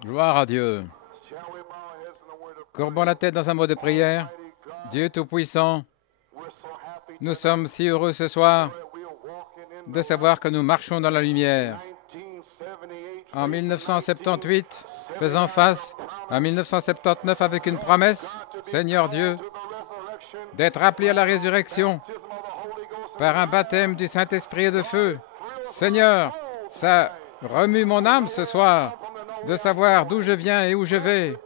Gloire à Dieu. Courbons la tête dans un mot de prière. Dieu Tout-Puissant, nous sommes si heureux ce soir de savoir que nous marchons dans la lumière. En 1978, faisant face à 1979 avec une promesse, Seigneur Dieu, d'être appelé à la résurrection par un baptême du Saint-Esprit et de feu. Seigneur, ça remue mon âme ce soir de savoir d'où je viens et où je vais.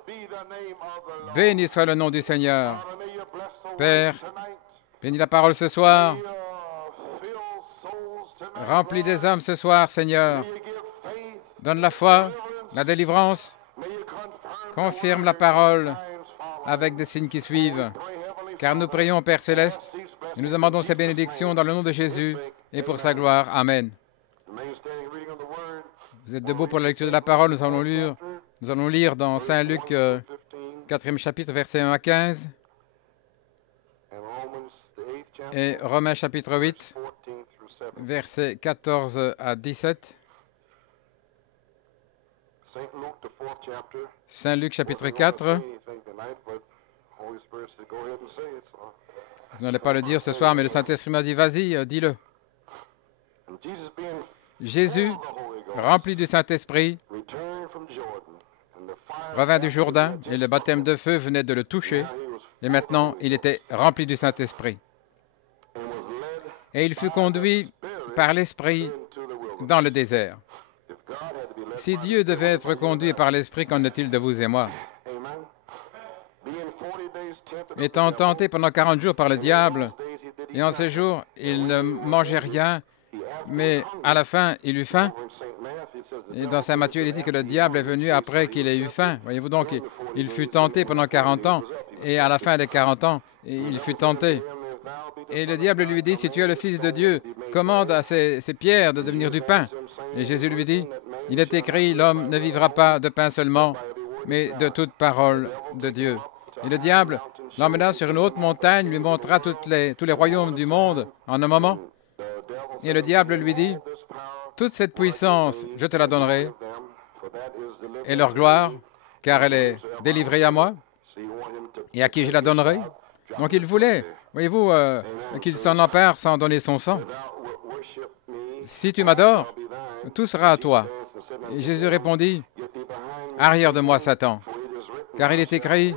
Béni soit le nom du Seigneur. Père, bénis la parole ce soir. Remplis des âmes ce soir, Seigneur. Donne la foi, la délivrance. Confirme la parole avec des signes qui suivent. Car nous prions, Père Céleste, et nous demandons ces bénédictions dans le nom de Jésus et pour sa gloire. Amen. Vous êtes debout pour la lecture de la parole. Nous allons lire dans Saint Luc, 4e chapitre, versets 1 à 15, et Romains chapitre 8, versets 14 à 17. Saint Luc chapitre 4. Vous n'allez pas le dire ce soir, mais le Saint-Esprit m'a dit, vas-y, dis-le. Jésus, rempli du Saint-Esprit, revint du Jourdain, et le baptême de feu venait de le toucher, et maintenant il était rempli du Saint-Esprit. Et il fut conduit par l'Esprit dans le désert. Si Dieu devait être conduit par l'Esprit, qu'en est-il de vous et moi? Étant tenté pendant 40 jours par le diable, et en ces jours, il ne mangeait rien, mais à la fin, il eut faim. Et dans Saint Matthieu, il est dit que le diable est venu après qu'il ait eu faim. Voyez-vous donc, il fut tenté pendant 40 ans, et à la fin des 40 ans, il fut tenté. Et le diable lui dit, si tu es le Fils de Dieu, commande à ces pierres de devenir du pain. Et Jésus lui dit, il est écrit, l'homme ne vivra pas de pain seulement, mais de toute parole de Dieu. Et le diable l'emmena sur une haute montagne, lui montra tous les royaumes du monde en un moment. Et le diable lui dit, toute cette puissance, je te la donnerai, et leur gloire, car elle est délivrée à moi, et à qui je la donnerai. Donc il voulait, voyez-vous, qu'il s'en empare sans donner son sang. Si tu m'adores, tout sera à toi. Et Jésus répondit, arrière de moi, Satan, car il est écrit,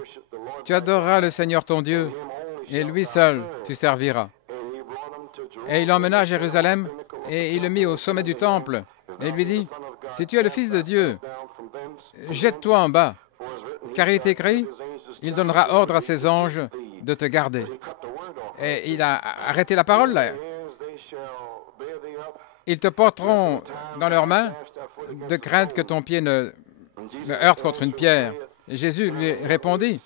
tu adoreras le Seigneur ton Dieu, et lui seul tu serviras. Et il l'emmena à Jérusalem, et il le mit au sommet du temple, et il lui dit, si tu es le Fils de Dieu, jette-toi en bas, car il est écrit, il donnera ordre à ses anges de te garder. Et il a arrêté la parole là. Ils te porteront dans leurs mains, de crainte que ton pied ne heurte contre une pierre. Et Jésus lui répondit,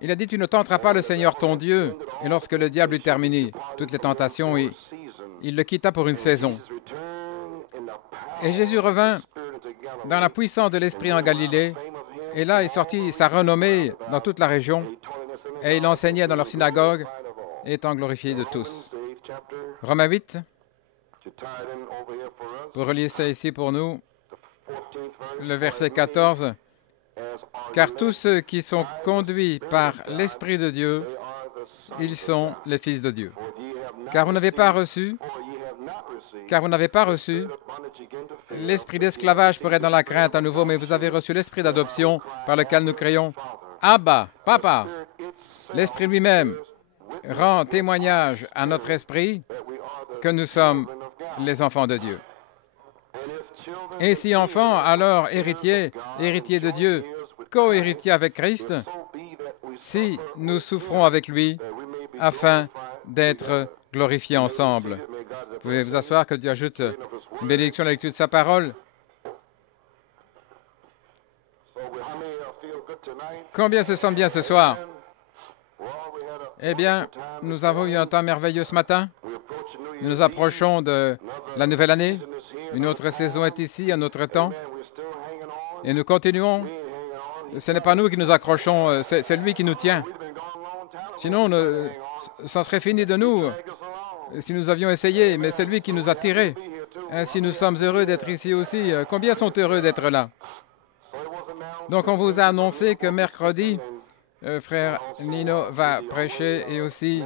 il a dit, tu ne tenteras pas le Seigneur ton Dieu. Et lorsque le diable eut terminé toutes les tentations, il le quitta pour une saison. Et Jésus revint dans la puissance de l'Esprit en Galilée, et là il sortit sa renommée dans toute la région, et il enseignait dans leur synagogue, étant glorifié de tous. Romains 8, pour relire ça ici pour nous, le verset 14. Car tous ceux qui sont conduits par l'Esprit de Dieu, ils sont les fils de Dieu. Car vous n'avez pas reçu l'esprit d'esclavage pour être dans la crainte à nouveau, mais vous avez reçu l'esprit d'adoption par lequel nous crions « Abba, Papa ». L'Esprit lui-même rend témoignage à notre esprit que nous sommes les enfants de Dieu. Et si enfants, alors héritiers, héritiers de Dieu, co-héritiers avec Christ, si nous souffrons avec lui, afin d'être glorifiés ensemble. Vous pouvez vous asseoir, que Dieu ajoute une bénédiction à la lecture de sa parole. Combien se sentent bien ce soir? Eh bien, nous avons eu un temps merveilleux ce matin. Nous nous approchons de la nouvelle année. Une autre saison est ici, un autre temps. Et nous continuons. Ce n'est pas nous qui nous accrochons, c'est lui qui nous tient. Sinon, ça serait fini de nous si nous avions essayé, mais c'est lui qui nous a tirés. Ainsi, nous sommes heureux d'être ici aussi. Combien sont heureux d'être là? Donc, on vous a annoncé que mercredi, frère Nino va prêcher et aussi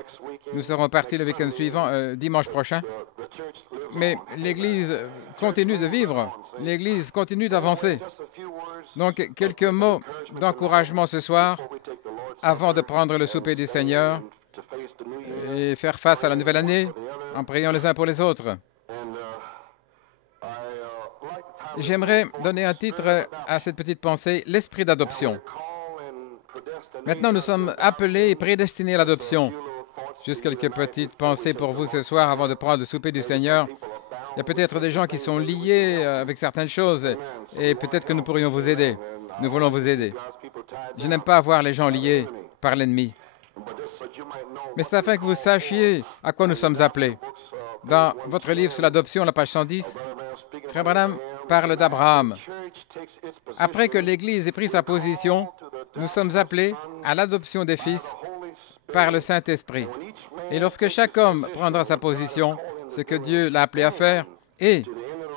nous serons partis le week-end suivant, dimanche prochain. Mais l'Église continue de vivre, l'Église continue d'avancer. Donc, quelques mots d'encouragement ce soir avant de prendre le souper du Seigneur et faire face à la nouvelle année en priant les uns pour les autres. J'aimerais donner un titre à cette petite pensée, l'esprit d'adoption. Maintenant, nous sommes appelés et prédestinés à l'adoption. Juste quelques petites pensées pour vous ce soir avant de prendre le souper du Seigneur. Il y a peut-être des gens qui sont liés avec certaines choses et peut-être que nous pourrions vous aider. Nous voulons vous aider. Je n'aime pas voir les gens liés par l'ennemi. Mais c'est afin que vous sachiez à quoi nous sommes appelés. Dans votre livre sur l'adoption, la page 110, Frère Branham parle d'Abraham. Après que l'Église ait pris sa position, nous sommes appelés à l'adoption des fils par le Saint-Esprit. Et lorsque chaque homme prendra sa position, ce que Dieu l'a appelé à faire, et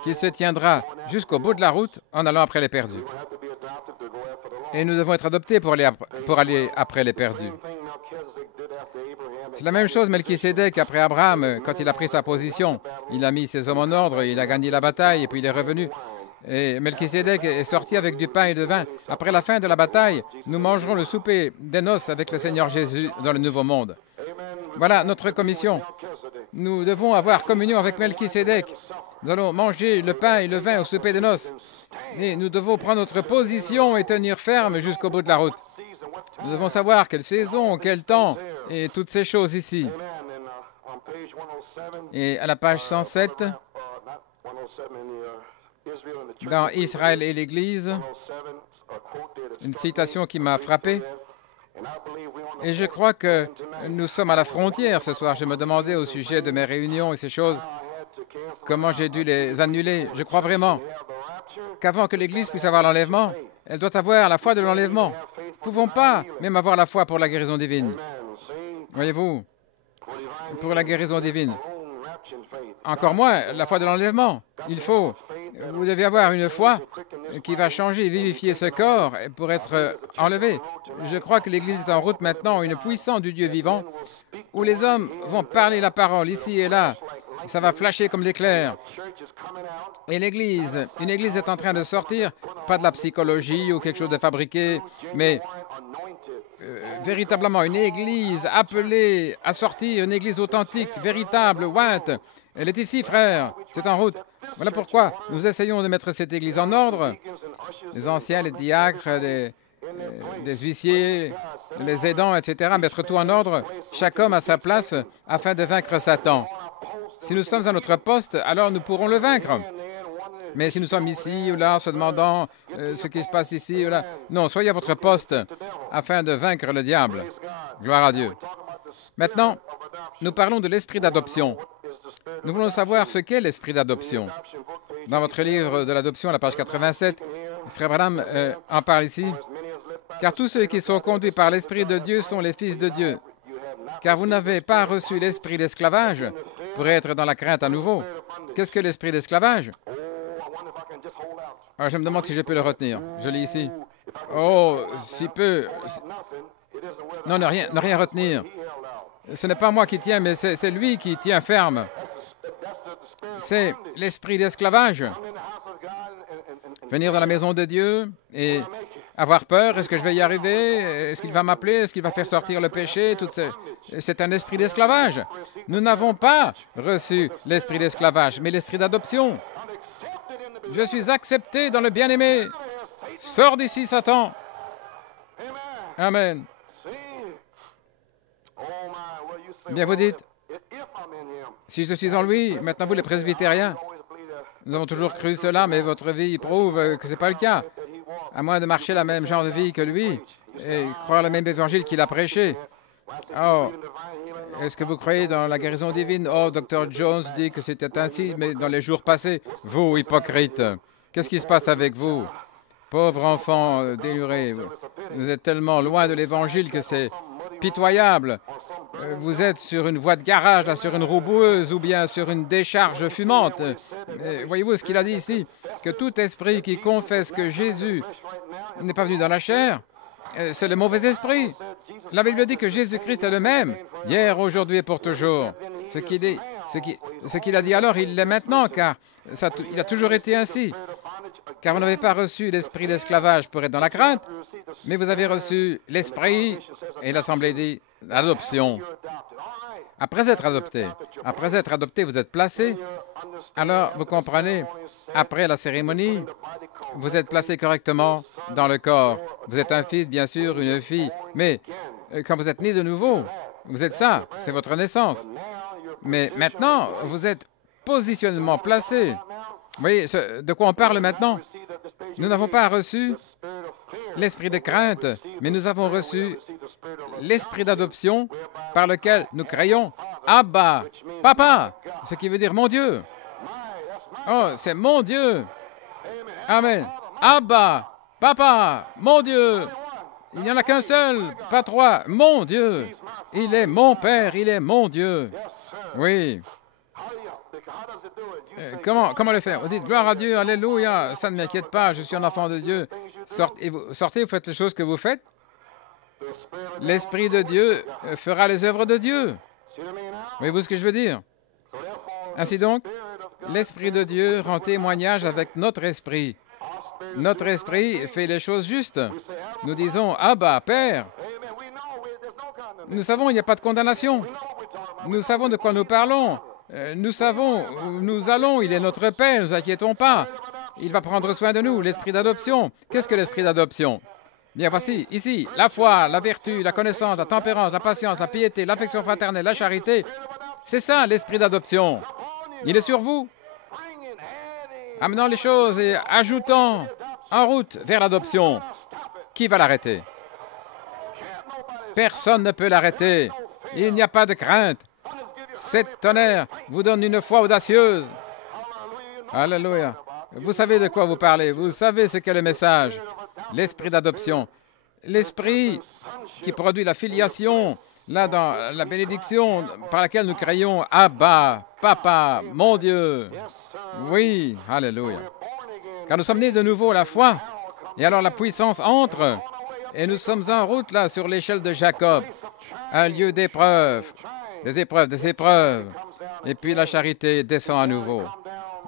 qu'il se tiendra jusqu'au bout de la route en allant après les perdus. Et nous devons être adoptés pour aller après les perdus. C'est la même chose Melchisédek après Abraham, quand il a pris sa position. Il a mis ses hommes en ordre, il a gagné la bataille et puis il est revenu. Et Melchisédek est sorti avec du pain et de vin. Après la fin de la bataille, nous mangerons le souper des noces avec le Seigneur Jésus dans le Nouveau Monde. Voilà notre commission. Nous devons avoir communion avec Melchisédek. Nous allons manger le pain et le vin au souper des noces. Et nous devons prendre notre position et tenir ferme jusqu'au bout de la route. Nous devons savoir quelle saison, quel temps, et toutes ces choses ici. Et à la page 107, dans Israël et l'Église, une citation qui m'a frappé. Et je crois que nous sommes à la frontière ce soir. Je me demandais au sujet de mes réunions et ces choses, comment j'ai dû les annuler. Je crois vraiment qu'avant que l'Église puisse avoir l'enlèvement, elle doit avoir la foi de l'enlèvement. Nous ne pouvons pas même avoir la foi pour la guérison divine. Voyez-vous, pour la guérison divine. Encore moins la foi de l'enlèvement. Vous devez avoir une foi qui va changer et vivifier ce corps pour être enlevé. Je crois que l'Église est en route maintenant, une puissance du Dieu vivant, où les hommes vont parler la parole ici et là. Ça va flasher comme l'éclair. Et une Église est en train de sortir, pas de la psychologie ou quelque chose de fabriqué, mais véritablement une Église appelée à sortir, une Église authentique, véritable, ointe. Elle est ici, frère, c'est en route. Voilà pourquoi nous essayons de mettre cette Église en ordre. Les anciens, les diacres, des huissiers, les aidants, etc., mettre tout en ordre, chaque homme à sa place, afin de vaincre Satan. Si nous sommes à notre poste, alors nous pourrons le vaincre. Mais si nous sommes ici ou là, se demandant ce qui se passe ici ou là, non, soyez à votre poste afin de vaincre le diable. Gloire à Dieu. Maintenant, nous parlons de l'esprit d'adoption. Nous voulons savoir ce qu'est l'esprit d'adoption. Dans votre livre de l'adoption, à la page 87, Frère Branham en parle ici. Car tous ceux qui sont conduits par l'Esprit de Dieu sont les fils de Dieu. Car vous n'avez pas reçu l'esprit d'esclavage pour être dans la crainte à nouveau. Qu'est-ce que l'esprit d'esclavage? Alors, je me demande si je peux le retenir. Je lis ici. Oh, si peu. Non, ne rien retenir. Ce n'est pas moi qui tiens, mais c'est lui qui tient ferme. C'est l'esprit d'esclavage. Venir dans la maison de Dieu et avoir peur. Est-ce que je vais y arriver? Est-ce qu'il va m'appeler? Est-ce qu'il va faire sortir le péché? C'est un esprit d'esclavage. Nous n'avons pas reçu l'esprit d'esclavage, mais l'esprit d'adoption. Je suis accepté dans le bien-aimé. Sors d'ici, Satan. Amen. Bien, vous dites, si je suis en lui, maintenant vous les presbytériens, nous avons toujours cru cela, mais votre vie prouve que ce n'est pas le cas. À moins de marcher la même genre de vie que lui et croire le même évangile qu'il a prêché. Oh, est-ce que vous croyez dans la guérison divine? Oh, Dr. Jones dit que c'était ainsi, mais dans les jours passés, vous, hypocrite, qu'est-ce qui se passe avec vous? Pauvre enfant déluré, vous êtes tellement loin de l'évangile que c'est pitoyable. vous êtes sur une voie de garage, là, sur une roue boueuse ou bien sur une décharge fumante. Voyez-vous ce qu'il a dit ici? Que tout esprit qui confesse que Jésus n'est pas venu dans la chair, c'est le mauvais esprit. La Bible dit que Jésus-Christ est le même, hier, aujourd'hui et pour toujours. Ce qu'il a dit alors, il l'est maintenant, car il a toujours été ainsi. Car vous n'avez pas reçu l'esprit d'esclavage pour être dans la crainte, mais vous avez reçu l'esprit, et l'Assemblée dit, l'adoption. Après être adopté, vous êtes placé. Alors, vous comprenez, après la cérémonie, vous êtes placé correctement dans le corps. Vous êtes un fils, bien sûr, une fille, mais quand vous êtes né de nouveau, vous êtes ça, c'est votre naissance. Mais maintenant, vous êtes positionnellement placé. Vous voyez de quoi on parle maintenant? Nous n'avons pas reçu l'esprit de crainte, mais nous avons reçu l'esprit d'adoption par lequel nous crions « Abba, Papa », ce qui veut dire « Mon Dieu ». Oh, c'est « Mon Dieu ». Amen. Abba, Papa, mon Dieu. Il n'y en a qu'un seul, pas trois. Mon Dieu. Il est mon Père, il est mon Dieu. Oui. Comment le faire? Vous dites gloire à Dieu, alléluia, ça ne m'inquiète pas, je suis un enfant de Dieu. Sortez, vous faites les choses que vous faites. L'Esprit de Dieu fera les œuvres de Dieu. Voyez-vous ce que je veux dire? Ainsi donc, l'Esprit de Dieu rend témoignage avec notre esprit. Notre esprit fait les choses justes. Nous disons « Abba, Père ». Nous savons, il n'y a pas de condamnation. Nous savons de quoi nous parlons. Nous savons où nous allons. Il est notre Père, ne nous inquiétons pas. Il va prendre soin de nous. L'esprit d'adoption. Qu'est-ce que l'esprit d'adoption? Bien, voici, ici, la foi, la vertu, la connaissance, la tempérance, la patience, la piété, l'affection fraternelle, la charité. C'est ça, l'esprit d'adoption. Il est sur vous. Amenant les choses et ajoutant en route vers l'adoption. Qui va l'arrêter? Personne ne peut l'arrêter. Il n'y a pas de crainte. Cet tonnerre vous donne une foi audacieuse. Alléluia. Vous savez de quoi vous parlez. Vous savez ce qu'est le message. L'esprit d'adoption. L'esprit qui produit la filiation, là dans la bénédiction par laquelle nous crions « Abba, Papa, mon Dieu ». Oui, alléluia. Car nous sommes nés de nouveau à la foi, et alors la puissance entre, et nous sommes en route là sur l'échelle de Jacob, un lieu d'épreuves, des épreuves, et puis la charité descend à nouveau.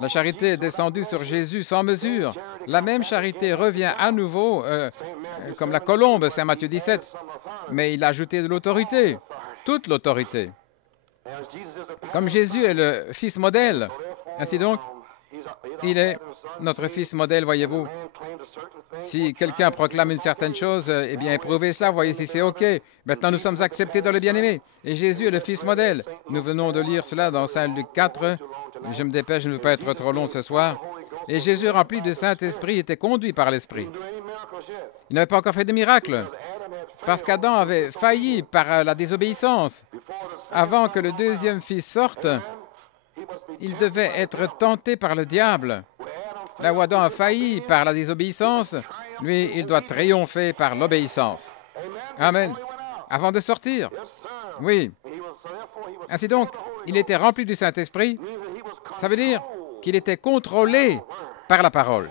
La charité est descendue sur Jésus sans mesure. La même charité revient à nouveau, comme la colombe, Saint Matthieu 17, mais il a ajouté de l'autorité, toute l'autorité. Comme Jésus est le Fils modèle, ainsi donc, il est notre Fils modèle, voyez-vous. Si quelqu'un proclame une certaine chose, eh bien, éprouvez cela, voyez si c'est OK. Maintenant, nous sommes acceptés dans le bien-aimé. Et Jésus est le Fils modèle. Nous venons de lire cela dans Saint Luc 4. Je me dépêche, je ne veux pas être trop long ce soir. Et Jésus, rempli du Saint-Esprit, était conduit par l'Esprit. Il n'avait pas encore fait de miracle, parce qu'Adam avait failli par la désobéissance. Avant que le deuxième fils sorte, il devait être tenté par le diable. Là où Adam a failli par la désobéissance, lui, il doit triompher par l'obéissance. Amen. Avant de sortir. Oui. Ainsi donc, il était rempli du Saint-Esprit. Ça veut dire qu'il était contrôlé par la parole.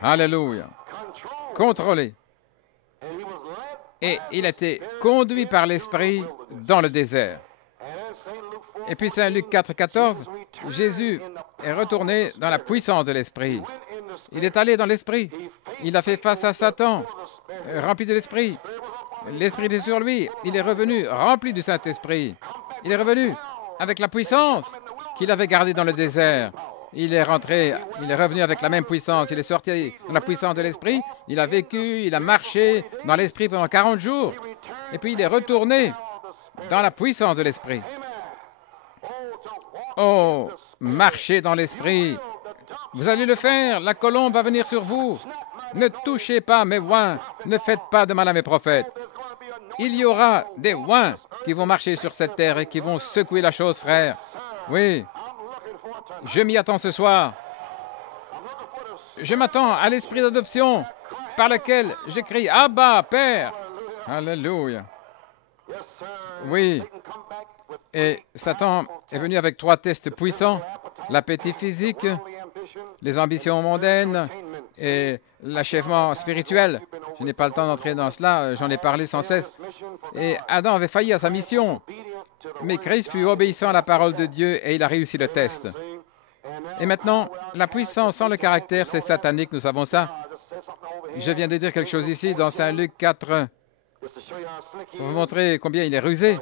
Alléluia. Contrôlé. Et il a été conduit par l'Esprit dans le désert. Et puis Saint Luc 4, 14, Jésus est retourné dans la puissance de l'Esprit. Il est allé dans l'Esprit. Il a fait face à Satan, rempli de l'Esprit. L'Esprit est sur lui. Il est revenu rempli du Saint-Esprit. Il est revenu avec la puissance qu'il avait gardée dans le désert. Il est rentré, il est revenu avec la même puissance. Il est sorti dans la puissance de l'Esprit. Il a vécu, il a marché dans l'Esprit pendant 40 jours. Et puis il est retourné dans la puissance de l'Esprit. Oh, marchez dans l'Esprit. Vous allez le faire. La colombe va venir sur vous. Ne touchez pas mes oins. Ne faites pas de mal à mes prophètes. Il y aura des oins qui vont marcher sur cette terre et qui vont secouer la chose, frère. Oui. Je m'y attends ce soir. Je m'attends à l'esprit d'adoption par lequel je crie « Abba, Père ». Alléluia. Oui. Et Satan est venu avec 3 tests puissants, l'appétit physique, les ambitions mondaines et l'achèvement spirituel. Je n'ai pas le temps d'entrer dans cela, j'en ai parlé sans cesse. Et Adam avait failli à sa mission, mais Christ fut obéissant à la parole de Dieu et il a réussi le test. Et maintenant, la puissance sans le caractère, c'est satanique, nous savons ça. Je viens de dire quelque chose ici dans Saint Luc 4, pour vous montrer combien il est rusé.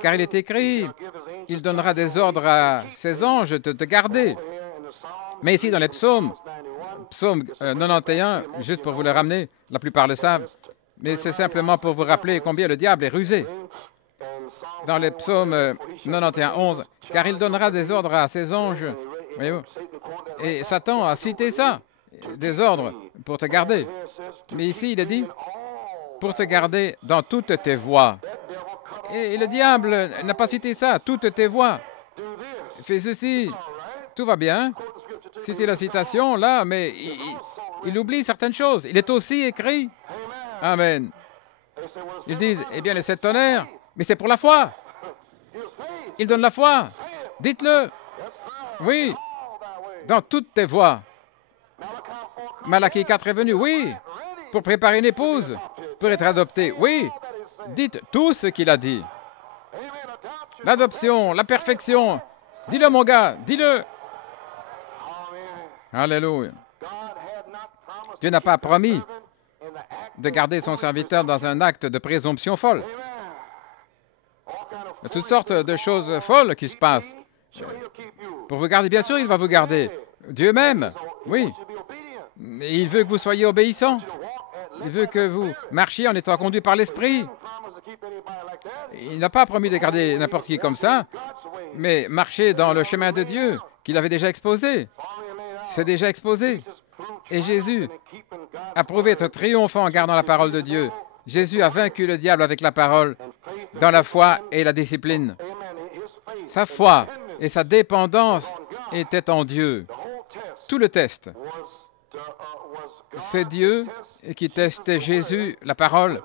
Car il est écrit, il donnera des ordres à ses anges de te garder. Mais ici, dans les psaumes, psaume 91, juste pour vous le ramener, la plupart le savent, mais c'est simplement pour vous rappeler combien le diable est rusé. Dans les psaumes 91, 11, car il donnera des ordres à ses anges. Voyez-vous? Et Satan a cité ça, des ordres pour te garder. Mais ici, il est dit, pour te garder dans toutes tes voies. Et le diable n'a pas cité ça, toutes tes voies. Fais ceci, tout va bien. Citer la citation, là, mais il oublie certaines choses. Il est aussi écrit. Amen. Ils disent, eh bien, les 7 tonnerres, mais c'est pour la foi. Il donne la foi. Dites-le. Oui, dans toutes tes voies. Malachie 4 est venu, oui, pour préparer une épouse, pour être adopté, oui. Dites tout ce qu'il a dit. L'adoption, la perfection. Dis-le, mon gars, dis-le. Alléluia. Dieu n'a pas promis de garder son serviteur dans un acte de présomption folle. Il y a toutes sortes de choses folles qui se passent. Pour vous garder, bien sûr, il va vous garder. Dieu même, oui. Et il veut que vous soyez obéissants. Il veut que vous marchiez en étant conduit par l'Esprit. Il n'a pas promis de garder n'importe qui comme ça, mais marcher dans le chemin de Dieu qu'il avait déjà exposé. C'est déjà exposé. Et Jésus a prouvé être triomphant en gardant la parole de Dieu. Jésus a vaincu le diable avec la parole, dans la foi et la discipline. Sa foi et sa dépendance étaient en Dieu. Tout le test, c'est Dieu qui testait Jésus, la parole,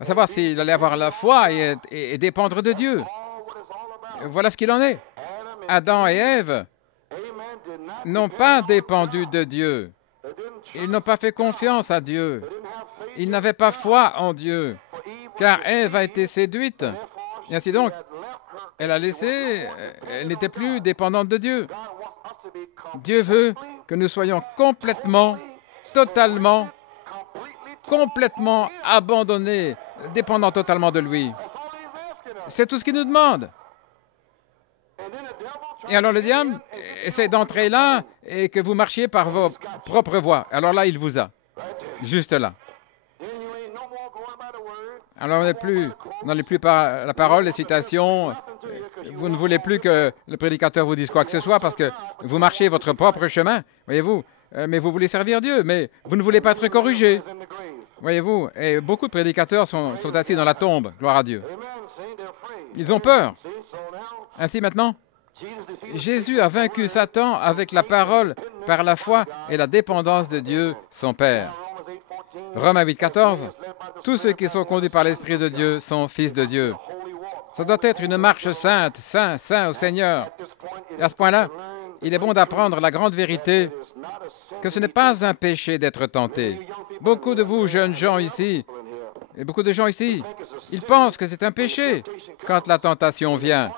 à savoir s'il allait avoir la foi et dépendre de Dieu. Voilà ce qu'il en est. Adam et Ève n'ont pas dépendu de Dieu. Ils n'ont pas fait confiance à Dieu. Ils n'avaient pas foi en Dieu, car Ève a été séduite. Et ainsi donc, elle n'était plus dépendante de Dieu. Dieu veut que nous soyons complètement, totalement, complètement abandonnés, dépendants totalement de lui. C'est tout ce qu'il nous demande. Et alors le diable essaie d'entrer là et que vous marchiez par vos propres voies. Alors là, il vous a. Juste là. Alors on n'est plus par la parole, les citations. Vous ne voulez plus que le prédicateur vous dise quoi que ce soit parce que vous marchez votre propre chemin, voyez-vous. Mais vous voulez servir Dieu, mais vous ne voulez pas être corrigé. Voyez-vous, et beaucoup de prédicateurs sont assis dans la tombe, gloire à Dieu. Ils ont peur. Ainsi maintenant, Jésus a vaincu Satan avec la parole, par la foi et la dépendance de Dieu, son Père. Romains 8, 14, tous ceux qui sont conduits par l'Esprit de Dieu sont fils de Dieu. Ça doit être une marche sainte, saint au Seigneur. Et à ce point-là, il est bon d'apprendre la grande vérité que ce n'est pas un péché d'être tenté. Beaucoup de vous, jeunes gens ici, et beaucoup de gens ici, ils pensent que c'est un péché quand la tentation vient.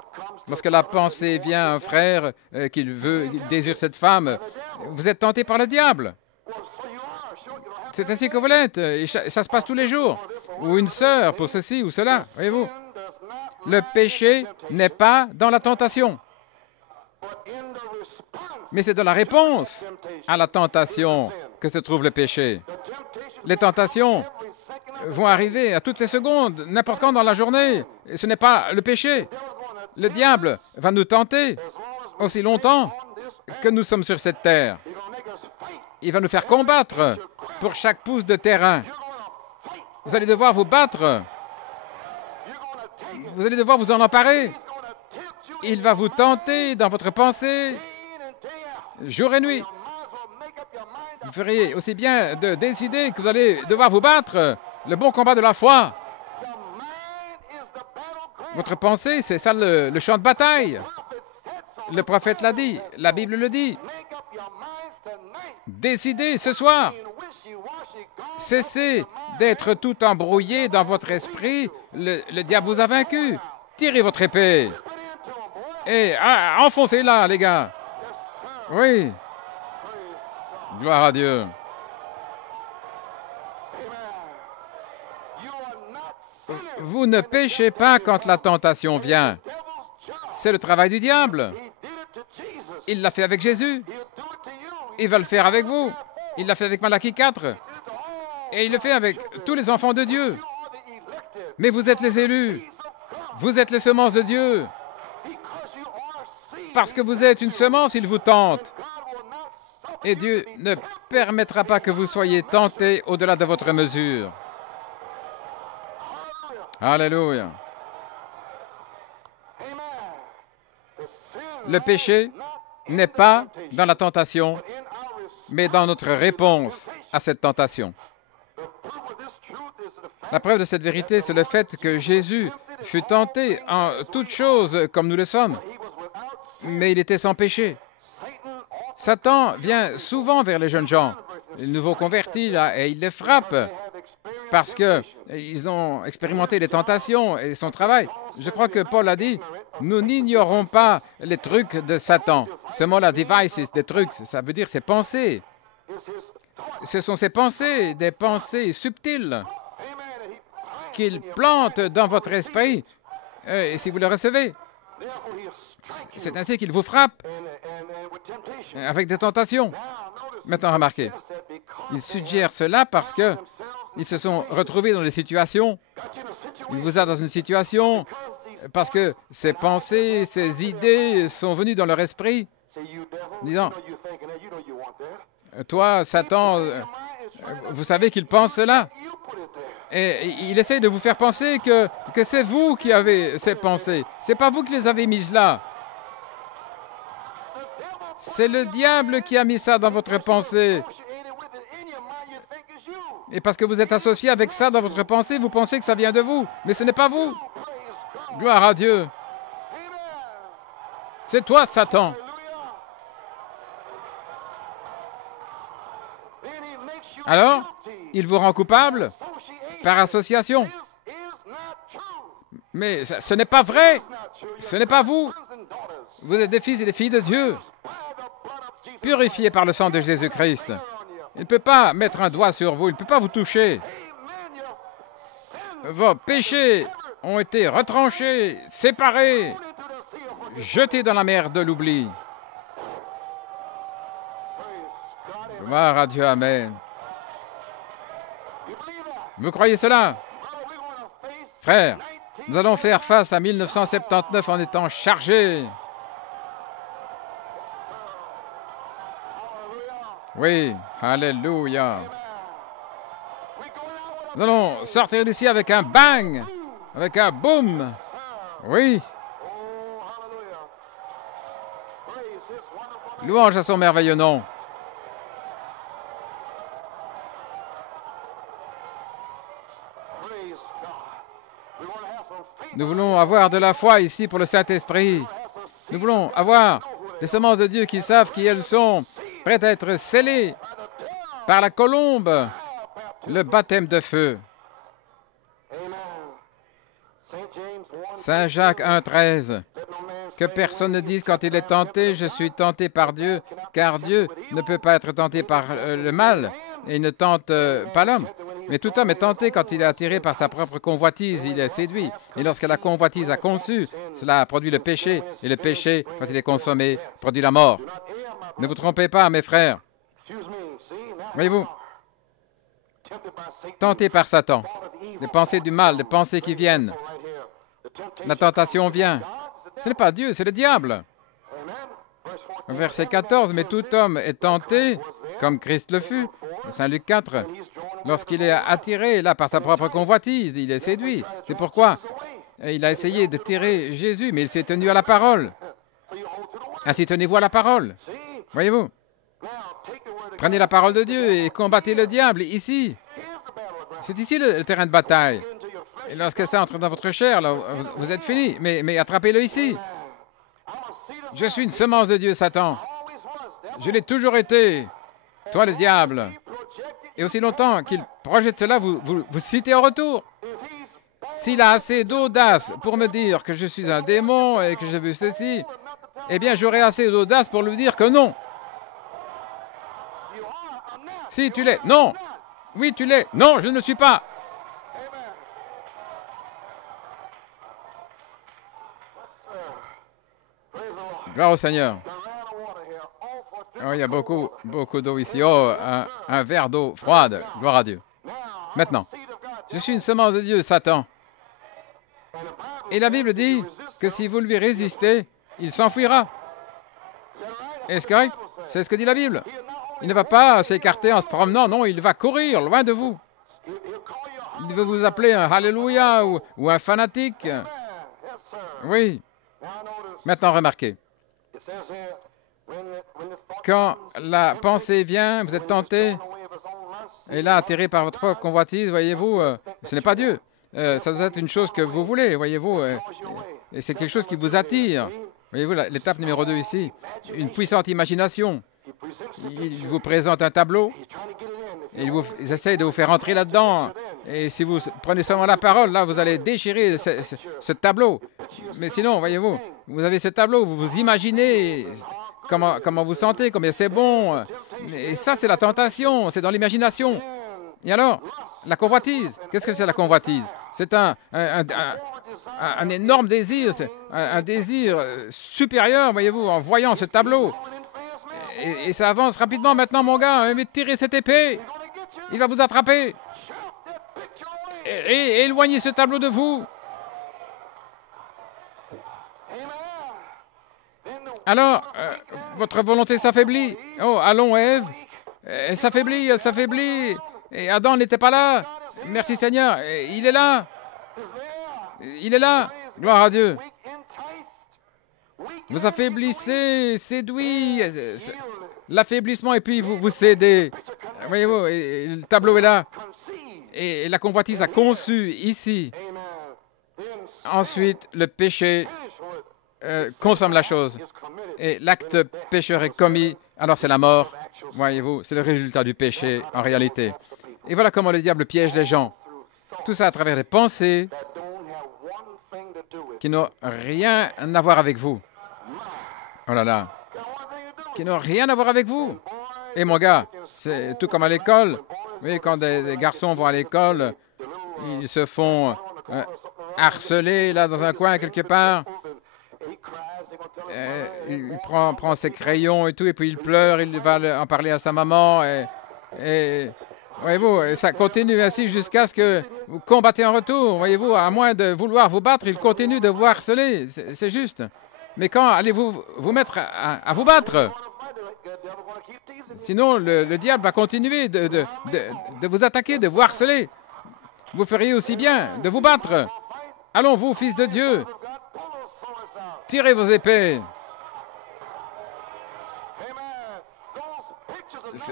Lorsque la pensée vient à un frère qu'il désire cette femme, vous êtes tenté par le diable. C'est ainsi que vous l'êtes. Et ça se passe tous les jours. Ou une sœur pour ceci ou cela, voyez-vous. Le péché n'est pas dans la tentation. Mais c'est dans la réponse à la tentation que se trouve le péché. Les tentations vont arriver à toutes les secondes, n'importe quand dans la journée. Et ce n'est pas le péché. Le diable va nous tenter aussi longtemps que nous sommes sur cette terre. Il va nous faire combattre pour chaque pouce de terrain. Vous allez devoir vous battre. Vous allez devoir vous en emparer. Il va vous tenter dans votre pensée, jour et nuit. Vous feriez aussi bien de décider que vous allez devoir vous battre le bon combat de la foi. Votre pensée, c'est ça le champ de bataille. Le prophète l'a dit, la Bible le dit. Décidez ce soir. Cessez d'être tout embrouillé dans votre esprit. Le diable vous a vaincu. Tirez votre épée. Et enfoncez-la, les gars. Oui. Gloire à Dieu. Vous ne péchez pas quand la tentation vient. C'est le travail du diable. Il l'a fait avec Jésus. Il va le faire avec vous. Il l'a fait avec Malachie 4. Et il le fait avec tous les enfants de Dieu. Mais vous êtes les élus. Vous êtes les semences de Dieu. Parce que vous êtes une semence, il vous tente. Et Dieu ne permettra pas que vous soyez tentés au-delà de votre mesure. Alléluia. Le péché n'est pas dans la tentation, mais dans notre réponse à cette tentation. La preuve de cette vérité, c'est le fait que Jésus fut tenté en toutes choses comme nous le sommes, mais il était sans péché. Satan vient souvent vers les jeunes gens, les nouveaux convertis, là, et il les frappe parce qu'ils ont expérimenté les tentations et son travail. Je crois que Paul a dit, nous n'ignorons pas les trucs de Satan. Ce mot-là, devices, des trucs, ça veut dire ses pensées. Ce sont ses pensées, des pensées subtiles qu'il plante dans votre esprit. Et si vous le recevez, c'est ainsi qu'il vous frappe avec des tentations. Maintenant, remarquez, il suggère cela parce qu'ils se sont retrouvés dans des situations. Il vous a dans une situation parce que ses pensées, ses idées sont venues dans leur esprit, disant, toi, Satan, vous savez qu'il pense cela. Et il essaie de vous faire penser que c'est vous qui avez ces pensées. Ce n'est pas vous qui les avez mises là. C'est le diable qui a mis ça dans votre pensée. Et parce que vous êtes associé avec ça dans votre pensée, vous pensez que ça vient de vous. Mais ce n'est pas vous. Gloire à Dieu. C'est toi, Satan. Alors, il vous rend coupable par association. Mais ce n'est pas vrai. Ce n'est pas vous. Vous êtes des fils et des filles de Dieu, purifiés par le sang de Jésus-Christ. Il ne peut pas mettre un doigt sur vous. Il ne peut pas vous toucher. Vos péchés ont été retranchés, séparés, jetés dans la mer de l'oubli. Gloire à Dieu, amen. Vous croyez cela? Frères, nous allons faire face à 1979 en étant chargés. Oui, alléluia. Nous allons sortir d'ici avec un bang, avec un boom. Oui. Louange à son merveilleux nom. Nous voulons avoir de la foi ici pour le Saint-Esprit. Nous voulons avoir des semences de Dieu qui savent qui elles sont, prêtes à être scellées par la colombe, le baptême de feu. Saint Jacques 1,13. Que personne ne dise quand il est tenté, je suis tenté par Dieu, car Dieu ne peut pas être tenté par le mal, et il ne tente pas l'homme. Mais tout homme est tenté quand il est attiré par sa propre convoitise, il est séduit. Et lorsque la convoitise a conçu, cela produit le péché, et le péché, quand il est consommé, produit la mort. Ne vous trompez pas, mes frères. Voyez-vous, tenté par Satan, des pensées du mal, des pensées qui viennent. La tentation vient. Ce n'est pas Dieu, c'est le diable. Verset 14, mais tout homme est tenté, comme Christ le fut, Saint Luc 4, lorsqu'il est attiré là par sa propre convoitise, il est séduit. C'est pourquoi il a essayé de tirer Jésus, mais il s'est tenu à la parole. Ainsi tenez-vous à la parole. Voyez-vous? Prenez la parole de Dieu et combattez le diable ici. C'est ici le terrain de bataille. Et lorsque ça entre dans votre chair, là, vous êtes fini. Mais attrapez-le ici. Je suis une semence de Dieu, Satan. Je l'ai toujours été. Toi, le diable. Et aussi longtemps qu'il projette cela, vous citez en retour. S'il a assez d'audace pour me dire que je suis un démon et que j'ai vu ceci, eh bien, j'aurai assez d'audace pour lui dire que non. Si, tu l'es. Non. Oui, tu l'es. Non, je ne le suis pas. Gloire au Seigneur. Oh, il y a beaucoup d'eau ici. Oh, un verre d'eau froide. Gloire à Dieu. Maintenant, je suis une semence de Dieu, Satan. Et la Bible dit que si vous lui résistez, il s'enfuira. Est-ce correct? C'est ce que dit la Bible. Il ne va pas s'écarter en se promenant, non, il va courir loin de vous. Il veut vous appeler un Alléluia ou un fanatique. Oui. Maintenant, remarquez. Quand la pensée vient, vous êtes tenté, et là, atterré par votre propre convoitise, voyez-vous, ce n'est pas Dieu. Ça doit être une chose que vous voulez, voyez-vous, et c'est quelque chose qui vous attire. Voyez-vous, l'étape numéro 2 ici, une puissante imagination. Il vous présente un tableau, et ils essayent de vous faire entrer là-dedans. Et si vous prenez seulement la parole, là, vous allez déchirer ce tableau. Mais sinon, voyez-vous, vous avez ce tableau, vous vous imaginez comment vous sentez, combien c'est bon. Et ça, c'est la tentation, c'est dans l'imagination. Et alors, la convoitise, qu'est-ce que c'est la convoitise? C'est un énorme désir, un désir supérieur, voyez-vous, en voyant ce tableau. Et ça avance rapidement maintenant, mon gars. Mais tirez cette épée. Il va vous attraper. Et éloignez ce tableau de vous. Alors, votre volonté s'affaiblit. Oh, allons, Ève. Elle s'affaiblit, elle s'affaiblit. Et Adam n'était pas là. Merci Seigneur. Il est là. Il est là. Gloire à Dieu. Vous affaiblissez, séduit. L'affaiblissement, et puis vous cédez. Voyez-vous, le tableau est là. Et la convoitise a conçu ici. Ensuite, le péché consomme la chose. Et l'acte pécheur est commis, alors c'est la mort. Voyez-vous, c'est le résultat du péché en réalité. Et voilà comment le diable piège les gens. Tout ça à travers des pensées qui n'ont rien à voir avec vous. Oh là là. Qui n'ont rien à voir avec vous. Et mon gars, c'est tout comme à l'école. Oui, quand des garçons vont à l'école, ils se font harceler là dans un coin quelque part. Il prend ses crayons et tout, et puis il pleure, il va en parler à sa maman. Et voyez-vous, ça continue ainsi jusqu'à ce que vous combattez en retour. Voyez-vous, à moins de vouloir vous battre, il continue de vous harceler. C'est juste. Mais quand allez-vous vous mettre à vous battre? Sinon, le diable va continuer de vous attaquer, de vous harceler. Vous feriez aussi bien de vous battre. Allons, vous, fils de Dieu, tirez vos épées.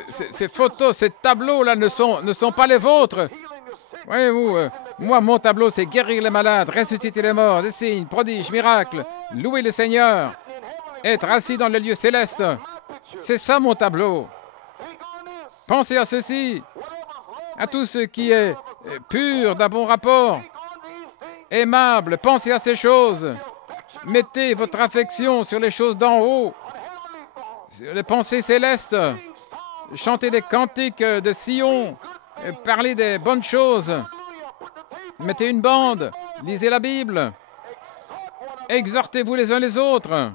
Ces photos, ces tableaux-là ne sont pas les vôtres. Voyez-vous, moi, mon tableau, c'est guérir les malades, ressusciter les morts, des signes, prodiges, miracles, louer le Seigneur, être assis dans les lieux célestes. C'est ça mon tableau. Pensez à ceci, à tout ce qui est pur, d'un bon rapport, aimable. Pensez à ces choses. Mettez votre affection sur les choses d'en haut, sur les pensées célestes. Chantez des cantiques de Sion, parlez des bonnes choses. Mettez une bande, lisez la Bible. Exhortez-vous les uns les autres.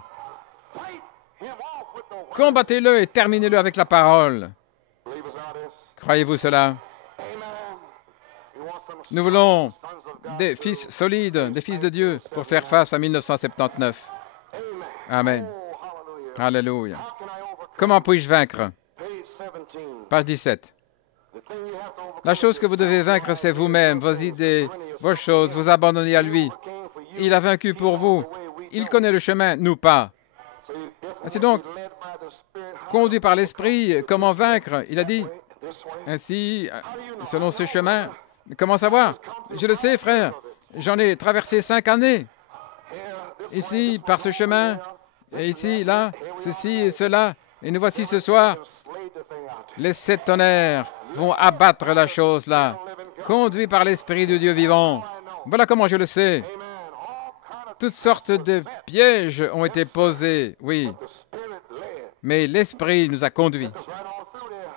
Combattez-le et terminez-le avec la parole. Croyez-vous cela? Nous voulons des fils solides, des fils de Dieu pour faire face à 1979. Amen. Alléluia. Comment puis-je vaincre? Page 17. La chose que vous devez vaincre, c'est vous-même, vos idées, vos choses, vous abandonner à lui. Il a vaincu pour vous. Il connaît le chemin, nous pas. C'est donc conduit par l'Esprit. Comment vaincre? Il a dit, ainsi, selon ce chemin. Comment savoir? Je le sais, frère. J'en ai traversé 5 années. Ici, par ce chemin, et ici, là, ceci et cela. Et nous voici ce soir. Les 7 tonnerres vont abattre la chose là, conduits par l'Esprit de Dieu vivant. Voilà comment je le sais. Toutes sortes de pièges ont été posés, oui. Mais l'Esprit nous a conduits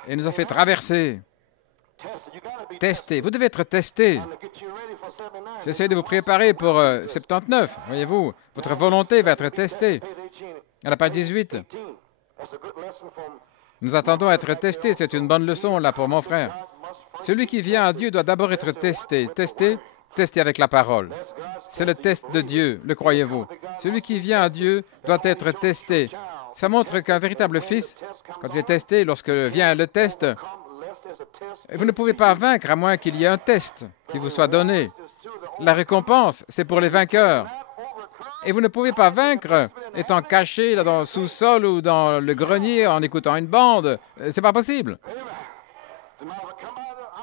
et nous a fait traverser. Tester. Vous devez être testé. J'essaie de vous préparer pour 79. Voyez-vous, votre volonté va être testée. À la page 18. Nous attendons à être testés. C'est une bonne leçon là pour mon frère. Celui qui vient à Dieu doit d'abord être testé. Testé avec la parole. C'est le test de Dieu, le croyez-vous. Celui qui vient à Dieu doit être testé. Ça montre qu'un véritable fils, quand il est testé, lorsque vient le test, vous ne pouvez pas vaincre à moins qu'il y ait un test qui vous soit donné. La récompense, c'est pour les vainqueurs. Et vous ne pouvez pas vaincre étant caché là, dans le sous-sol ou dans le grenier en écoutant une bande. C'est pas possible.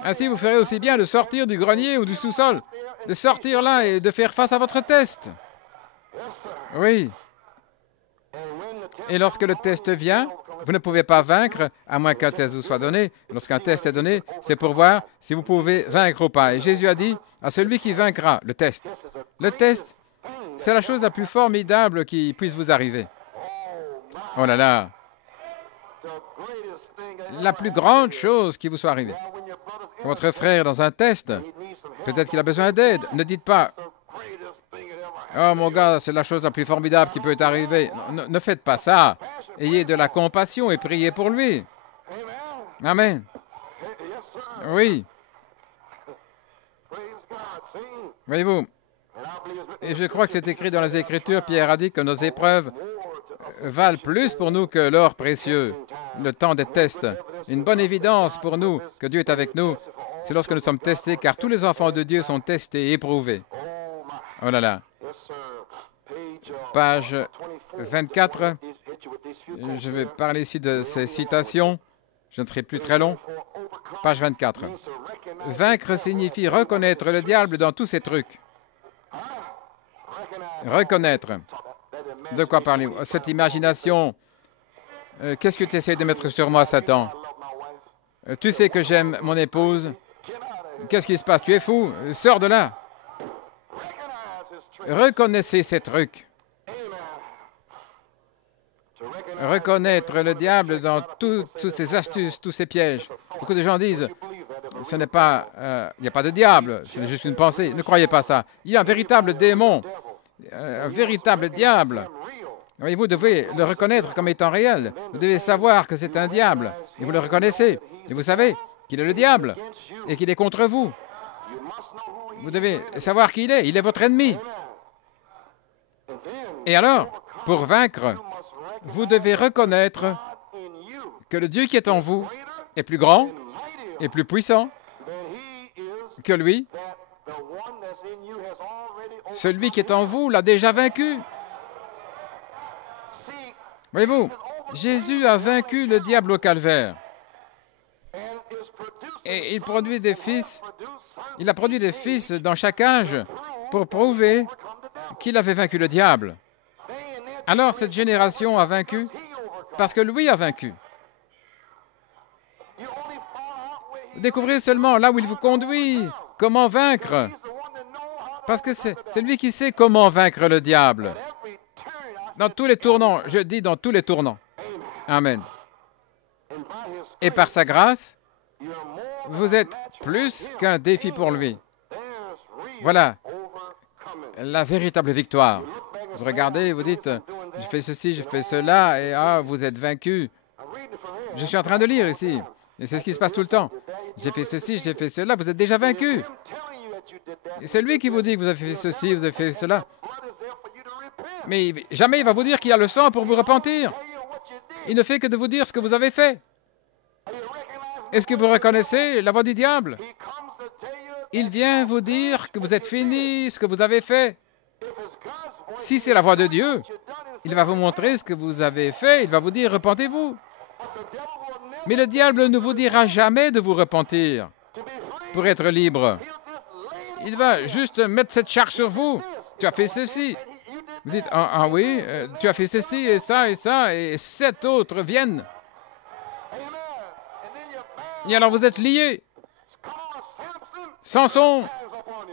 Ainsi, vous ferez aussi bien de sortir du grenier ou du sous-sol, de sortir là et de faire face à votre test. Oui. Et lorsque le test vient, vous ne pouvez pas vaincre à moins qu'un test vous soit donné. Lorsqu'un test est donné, c'est pour voir si vous pouvez vaincre ou pas. Et Jésus a dit à celui qui vaincra, le test. Le test, c'est la chose la plus formidable qui puisse vous arriver. Oh là là. La plus grande chose qui vous soit arrivée. Votre frère est dans un test, peut-être qu'il a besoin d'aide. Ne dites pas « Oh mon gars, c'est la chose la plus formidable qui peut arriver. » Ne faites pas ça. Ayez de la compassion et priez pour lui. Amen. Oui. Voyez-vous, et je crois que c'est écrit dans les Écritures, Pierre a dit que nos épreuves valent plus pour nous que l'or précieux, le temps des tests. Une bonne évidence pour nous que Dieu est avec nous, c'est lorsque nous sommes testés, car tous les enfants de Dieu sont testés et éprouvés. Oh là là. Page 24. Je vais parler ici de ces citations. Je ne serai plus très long. Page 24. Vaincre signifie reconnaître le diable dans tous ses trucs. Reconnaître. De quoi parlez-vous? Cette imagination. Qu'est-ce que tu essaies de mettre sur moi, Satan? Tu sais que j'aime mon épouse. Qu'est-ce qui se passe? Tu es fou? Sors de là. Reconnaissez ces trucs. Reconnaître le diable dans toutes ces astuces, tous ces pièges. Beaucoup de gens disent, ce n'est pas, il n'y a pas de diable, c'est juste une pensée. Ne croyez pas ça. Il y a un véritable démon, un véritable diable. Et vous devez le reconnaître comme étant réel. Vous devez savoir que c'est un diable. Et vous le reconnaissez. Et vous savez qu'il est le diable et qu'il est contre vous. Vous devez savoir qui il est. Il est votre ennemi. Et alors, pour vaincre, vous devez reconnaître que le Dieu qui est en vous est plus grand et plus puissant que lui. Celui qui est en vous l'a déjà vaincu. Voyez-vous, Jésus a vaincu le diable au calvaire. Et il produit des fils. Il a produit des fils dans chaque âge pour prouver qu'il avait vaincu le diable. Alors cette génération a vaincu parce que lui a vaincu. Découvrez seulement là où il vous conduit, comment vaincre. Parce que c'est lui qui sait comment vaincre le diable. Dans tous les tournants, je dis dans tous les tournants. Amen. Et par sa grâce, vous êtes plus qu'un défi pour lui. Voilà la véritable victoire. Vous regardez, vous dites, je fais ceci, je fais cela, et vous êtes vaincu. Je suis en train de lire ici, et c'est ce qui se passe tout le temps. J'ai fait ceci, j'ai fait cela, vous êtes déjà vaincu. C'est lui qui vous dit que vous avez fait ceci, vous avez fait cela. Mais jamais il va vous dire qu'il y a le sang pour vous repentir. Il ne fait que de vous dire ce que vous avez fait. Est-ce que vous reconnaissez la voix du diable? Il vient vous dire que vous êtes fini, ce que vous avez fait. Si c'est la voix de Dieu, il va vous montrer ce que vous avez fait, il va vous dire « repentez-vous ». Mais le diable ne vous dira jamais de vous repentir pour être libre. il va juste mettre cette charge sur vous. Tu as fait ceci. Vous dites, ah oui, tu as fait ceci et ça, et 7 autres viennent. Et alors vous êtes liés. Samson,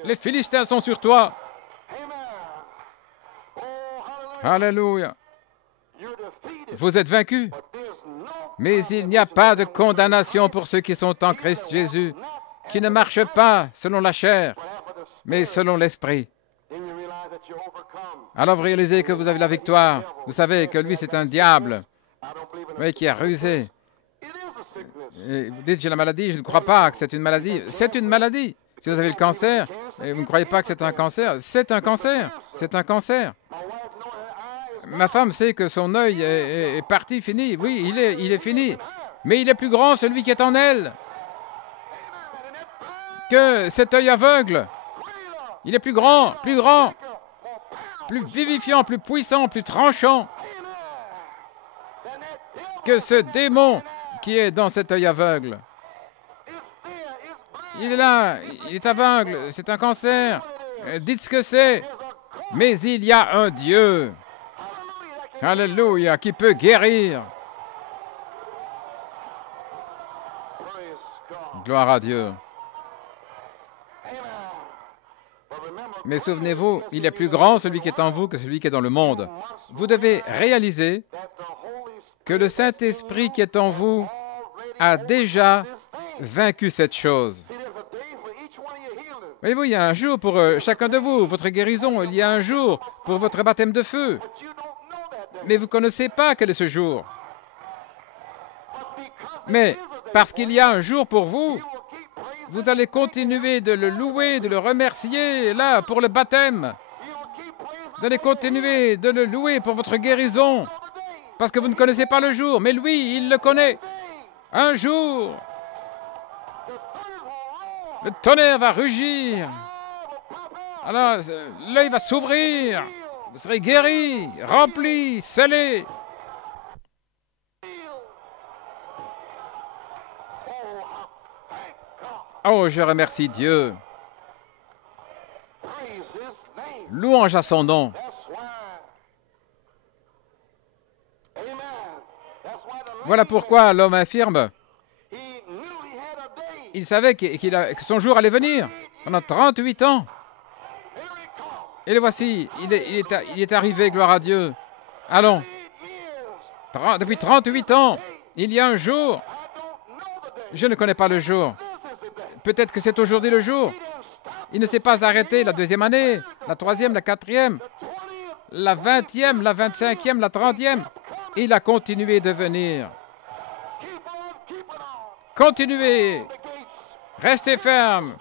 les Philistins sont sur toi. Alléluia. Vous êtes vaincu. Mais il n'y a pas de condamnation pour ceux qui sont en Christ Jésus, qui ne marchent pas selon la chair, mais selon l'Esprit. Alors vous réalisez que vous avez la victoire. Vous savez que lui, c'est un diable, oui, qui a rusé. Et vous dites, j'ai la maladie, je ne crois pas que c'est une maladie. C'est une maladie. Si vous avez le cancer, et vous ne croyez pas que c'est un cancer, c'est un cancer. C'est un cancer. Ma femme sait que son œil est parti, fini. Oui, il est fini. Mais il est plus grand, celui qui est en elle, que cet œil aveugle. Il est plus grand, plus vivifiant, plus puissant, plus tranchant que ce démon qui est dans cet œil aveugle. Il est là, il est aveugle, c'est un cancer. Dites ce que c'est. Mais il y a un Dieu. Alléluia, qui peut guérir. Gloire à Dieu. Mais souvenez-vous, il est plus grand celui qui est en vous que celui qui est dans le monde. Vous devez réaliser que le Saint-Esprit qui est en vous a déjà vaincu cette chose. Voyez-vous, il y a un jour pour chacun de vous, votre guérison, il y a un jour pour votre baptême de feu. Mais vous ne connaissez pas quel est ce jour. Mais parce qu'il y a un jour pour vous, vous allez continuer de le louer, de le remercier, là, pour le baptême. Vous allez continuer de le louer pour votre guérison, parce que vous ne connaissez pas le jour, mais lui, il le connaît. Un jour, le tonnerre va rugir. Alors, l'œil va s'ouvrir. Vous serez guéri, rempli, scellé. Oh, je remercie Dieu. Louange à son nom. Voilà pourquoi l'homme infirme, il savait que son jour allait venir pendant 38 ans. Et le voici, il est arrivé, gloire à Dieu. Allons, depuis 38 ans, il y a un jour. Je ne connais pas le jour. Peut-être que c'est aujourd'hui le jour. Il ne s'est pas arrêté la 2e année, la 3e, la 4e, la 20e, la 25e, la 30e. Il a continué de venir. Continuez. Restez ferme.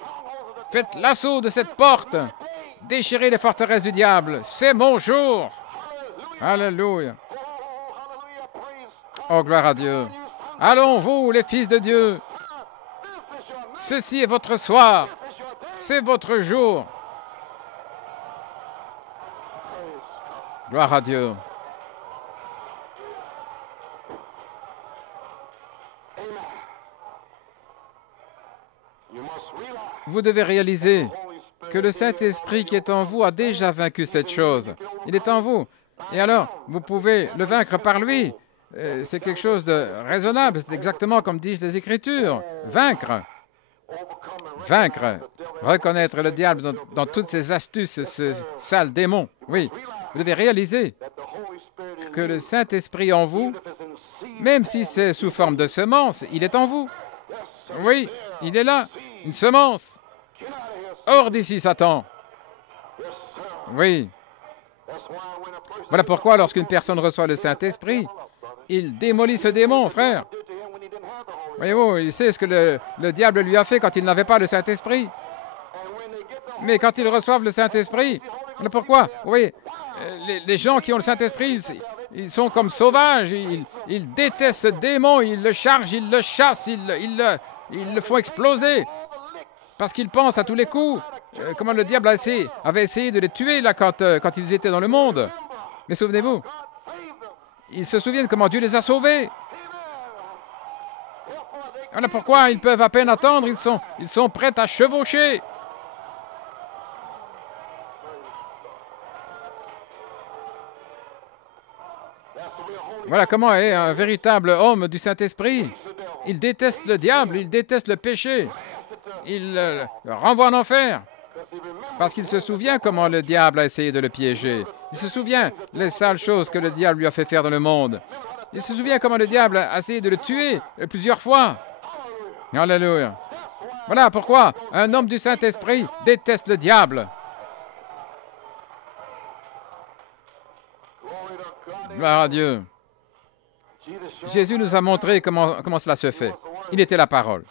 Faites l'assaut de cette porte. Déchirez les forteresses du diable. C'est mon jour. Alléluia. Oh, gloire à Dieu. Allons, vous, les fils de Dieu. Ceci est votre soir. C'est votre jour. Gloire à Dieu. Vous devez réaliser que le Saint-Esprit qui est en vous a déjà vaincu cette chose. Il est en vous. Et alors, vous pouvez le vaincre par lui. C'est quelque chose de raisonnable. C'est exactement comme disent les Écritures. Vaincre. Vaincre. Reconnaître le diable dans toutes ses astuces, ce sale démon. Oui. Vous devez réaliser que le Saint-Esprit en vous, même si c'est sous forme de semence, il est en vous. Oui, il est là. Une semence. Hors d'ici, Satan. Oui. Voilà pourquoi, lorsqu'une personne reçoit le Saint-Esprit, il démolit ce démon, frère. Voyez-vous, il sait ce que le diable lui a fait quand il n'avait pas le Saint-Esprit. Mais quand ils reçoivent le Saint-Esprit, voilà pourquoi, oui, les gens qui ont le Saint-Esprit, ils sont comme sauvages. Ils détestent ce démon, ils le chargent, ils le chassent, ils le font exploser. Parce qu'ils pensent à tous les coups, comment le diable avait essayé de les tuer là, quand ils étaient dans le monde. Mais souvenez-vous, ils se souviennent comment Dieu les a sauvés. Voilà pourquoi ils peuvent à peine attendre, ils sont prêts à chevaucher. Voilà comment est un véritable homme du Saint-Esprit. Il déteste le diable, il déteste le péché. Il le renvoie en enfer. Parce qu'il se souvient comment le diable a essayé de le piéger. Il se souvient les sales choses que le diable lui a fait faire dans le monde. Il se souvient comment le diable a essayé de le tuer plusieurs fois. Alléluia. Voilà pourquoi un homme du Saint-Esprit déteste le diable. Gloire à Dieu. Jésus nous a montré comment cela se fait. Il était la parole.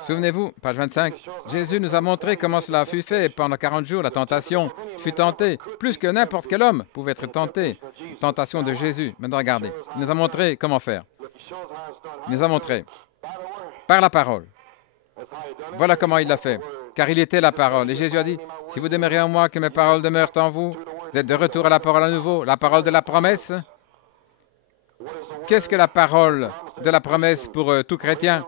Souvenez-vous, page 25, Jésus nous a montré comment cela fut fait pendant 40 jours. La tentation fut tentée, plus que n'importe quel homme pouvait être tenté. Tentation de Jésus. Maintenant, regardez, il nous a montré comment faire. Il nous a montré par la parole. Voilà comment il l'a fait, car il était la parole. Et Jésus a dit, si vous demeurez en moi, que mes paroles demeurent en vous, vous êtes de retour à la parole à nouveau, la parole de la promesse. Qu'est-ce que la parole de la promesse pour tout chrétien?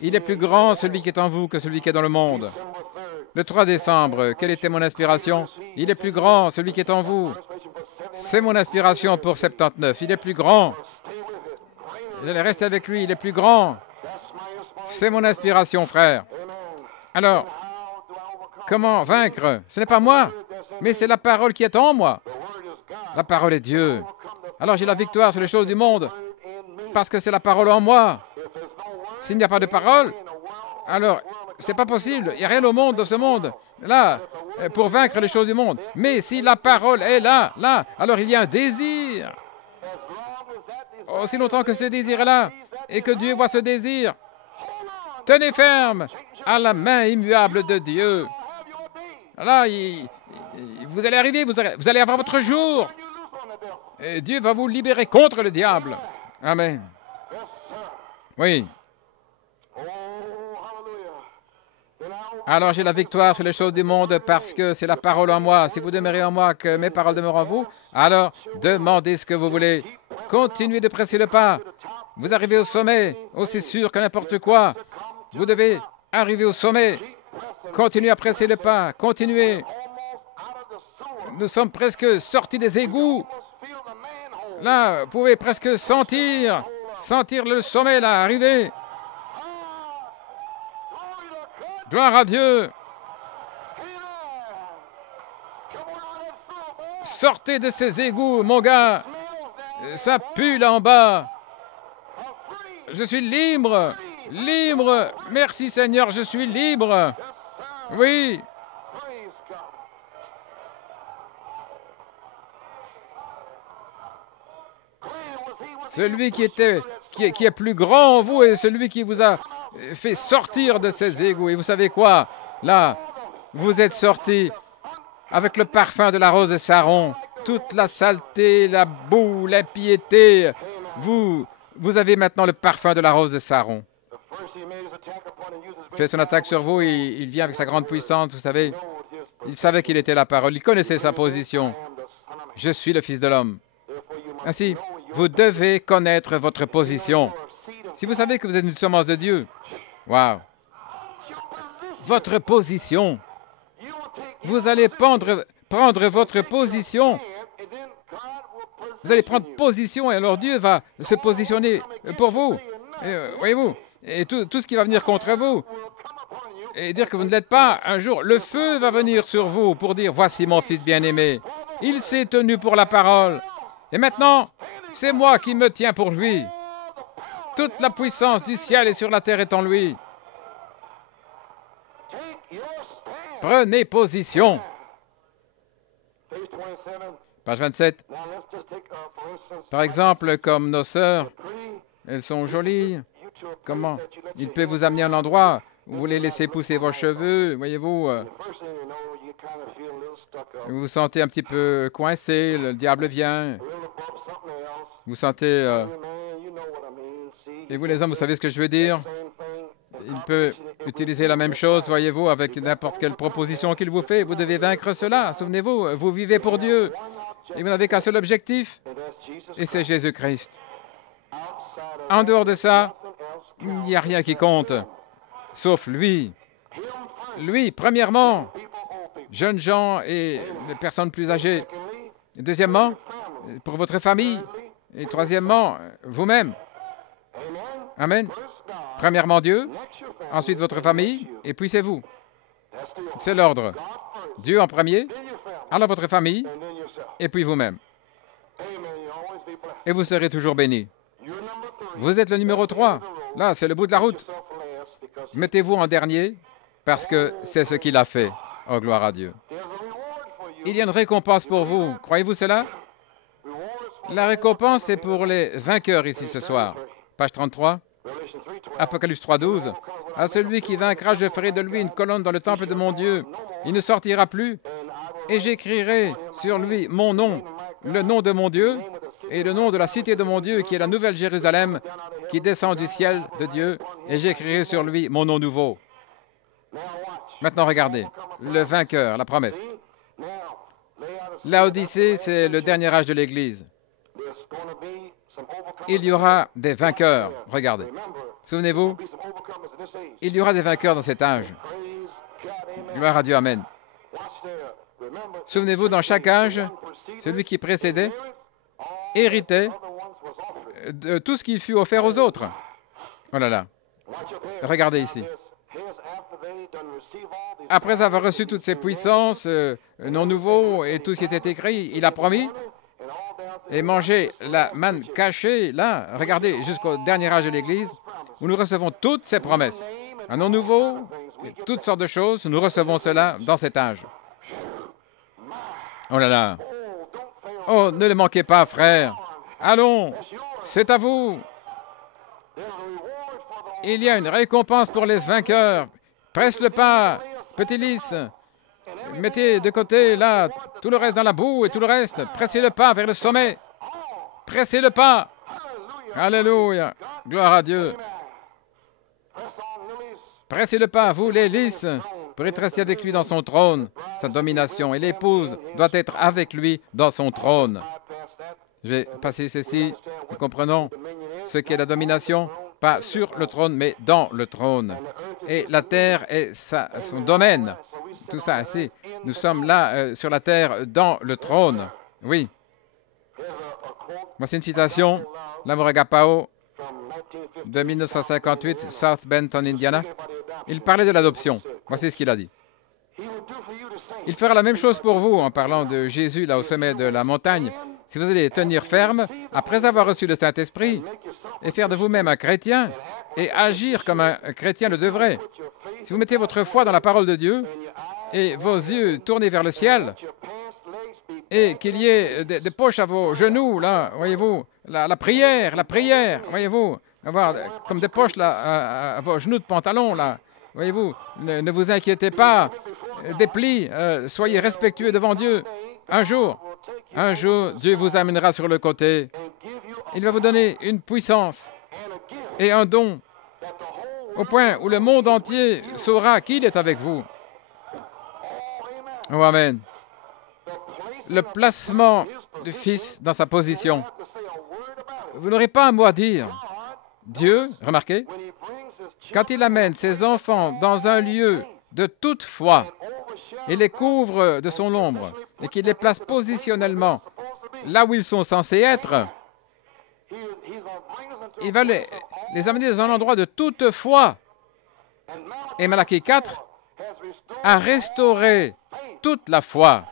Il est plus grand celui qui est en vous que celui qui est dans le monde. Le 3 décembre, quelle était mon inspiration? Il est plus grand celui qui est en vous. C'est mon inspiration pour 79. Il est plus grand. J'allais rester avec lui. Il est plus grand. C'est mon inspiration, frère. Alors, comment vaincre? Ce n'est pas moi, mais c'est la parole qui est en moi. La parole est Dieu. Alors j'ai la victoire sur les choses du monde parce que c'est la parole en moi. S'il n'y a pas de parole, alors c'est pas possible. Il n'y a rien au monde, dans ce monde, là, pour vaincre les choses du monde. Mais si la parole est là, alors il y a un désir. Aussi longtemps que ce désir est là et que Dieu voit ce désir, tenez ferme à la main immuable de Dieu. Là, vous allez arriver, vous allez avoir votre jour. Et Dieu va vous libérer contre le diable. Amen. Oui. Alors j'ai la victoire sur les choses du monde parce que c'est la parole en moi. Si vous demeurez en moi, que mes paroles demeurent en vous, alors demandez ce que vous voulez. Continuez de presser le pas. Vous arrivez au sommet, aussi sûr que n'importe quoi. Vous devez arriver au sommet. Continuez à presser le pas. Continuez. Nous sommes presque sortis des égouts. Là, vous pouvez presque sentir le sommet là arriver. Gloire à Dieu. Sortez de ces égouts, mon gars. Ça pue là en bas. Je suis libre. Libre. Merci Seigneur, je suis libre. Oui. Celui qui est plus grand en vous est celui qui vous a fait sortir de ces égouts. Et vous savez quoi? Là, vous êtes sortis avec le parfum de la rose de Saron. Toute la saleté, la boue, l'impiété. Vous avez maintenant le parfum de la rose de Saron. Il fait son attaque sur vous, il vient avec sa grande puissance, vous savez. Il savait qu'il était la parole, il connaissait sa position. Je suis le Fils de l'homme. Ainsi, vous devez connaître votre position. Si vous savez que vous êtes une semence de Dieu, wow. Votre position. Vous allez prendre votre position. Vous allez prendre position et alors Dieu va se positionner pour vous. Voyez-vous, et tout ce qui va venir contre vous et dire que vous ne l'êtes pas, un jour, le feu va venir sur vous pour dire, voici mon fils bien-aimé. Il s'est tenu pour la parole. Et maintenant, c'est moi qui me tiens pour lui. Toute la puissance du ciel et sur la terre est en lui. Prenez position. Page 27. Par exemple, comme nos sœurs, elles sont jolies. Comment? Il peut vous amener à un endroit où vous voulez laisser pousser vos cheveux, voyez-vous. Vous vous sentez un petit peu coincé, le diable vient. Vous sentez... Et vous les hommes, vous savez ce que je veux dire? Il peut utiliser la même chose, voyez-vous, avec n'importe quelle proposition qu'il vous fait. Vous devez vaincre cela. Souvenez-vous, vous vivez pour Dieu. Et vous n'avez qu'un seul objectif, et c'est Jésus-Christ. En dehors de ça, il n'y a rien qui compte, sauf lui. Lui, premièrement, jeunes gens et les personnes plus âgées, Deuxièmement, pour votre famille. Et troisièmement, vous-même. Amen. Premièrement, Dieu, ensuite votre famille, et puis c'est vous. C'est l'ordre. Dieu en premier, alors votre famille, et puis vous-même. Et vous serez toujours bénis. Vous êtes le numéro 3. Là, c'est le bout de la route. Mettez-vous en dernier, parce que c'est ce qu'il a fait. Oh, gloire à Dieu. Il y a une récompense pour vous. Croyez-vous cela? La récompense est pour les vainqueurs ici ce soir. Page 33. Apocalypse 3:12. À celui qui vaincra, je ferai de lui une colonne dans le temple de mon Dieu. Il ne sortira plus. Et j'écrirai sur lui mon nom, le nom de mon Dieu, et le nom de la cité de mon Dieu, qui est la nouvelle Jérusalem, qui descend du ciel de Dieu, et j'écrirai sur lui mon nom nouveau. Maintenant, regardez, le vainqueur, la promesse. Laodicée, c'est le dernier âge de l'Église. Il y aura des vainqueurs. Regardez. Souvenez-vous, il y aura des vainqueurs dans cet âge. Gloire à Dieu, Amen. Souvenez-vous, dans chaque âge, celui qui précédait héritait de tout ce qui fut offert aux autres. Oh là là. Regardez ici. Après avoir reçu toutes ces puissances, non nouveaux et tout ce qui était écrit, il a promis et manger la manne cachée, là, regardez, jusqu'au dernier âge de l'Église, où nous recevons toutes ces promesses. Un nom nouveau, et toutes sortes de choses, nous recevons cela dans cet âge. Oh là là. Oh, ne le manquez pas, frères. Allons, c'est à vous. Il y a une récompense pour les vainqueurs. Presse le pas, petit lys. Mettez de côté, là, tout le reste dans la boue et tout le reste. Pressez le pas vers le sommet. Pressez le pas. Alléluia. Gloire à Dieu. Pressez le pas, vous les lys, pour être resté avec lui dans son trône, sa domination. Et l'épouse doit être avec lui dans son trône. Je vais passer ceci. Nous comprenons ce qu'est la domination, pas sur le trône, mais dans le trône. Et la terre est son domaine. Tout ça, ainsi. Nous sommes là, sur la terre, dans le trône. Oui. Voici une citation, l'amour agapao, de 1958, South Benton, Indiana. Il parlait de l'adoption. Voici ce qu'il a dit. Il fera la même chose pour vous, en parlant de Jésus, là, au sommet de la montagne. Si vous allez tenir ferme, après avoir reçu le Saint-Esprit, et faire de vous-même un chrétien, et agir comme un chrétien le devrait. Si vous mettez votre foi dans la parole de Dieu, et vos yeux tournés vers le ciel, et qu'il y ait des poches à vos genoux, là, voyez-vous, la prière, voyez-vous, avoir comme des poches là, à vos genoux de pantalon, là, voyez-vous, ne vous inquiétez pas, des plis, soyez respectueux devant Dieu. Un jour, Dieu vous amènera sur le côté. Il va vous donner une puissance et un don, au point où le monde entier saura qu'il est avec vous. Oh, Amen. Le placement du Fils dans sa position. Vous n'aurez pas un mot à dire. Dieu, remarquez, quand il amène ses enfants dans un lieu de toute foi, il les couvre de son ombre et qu'il les place positionnellement là où ils sont censés être, il va les amener dans un endroit de toute foi. Et Malachie 4 a restauré toute la foi.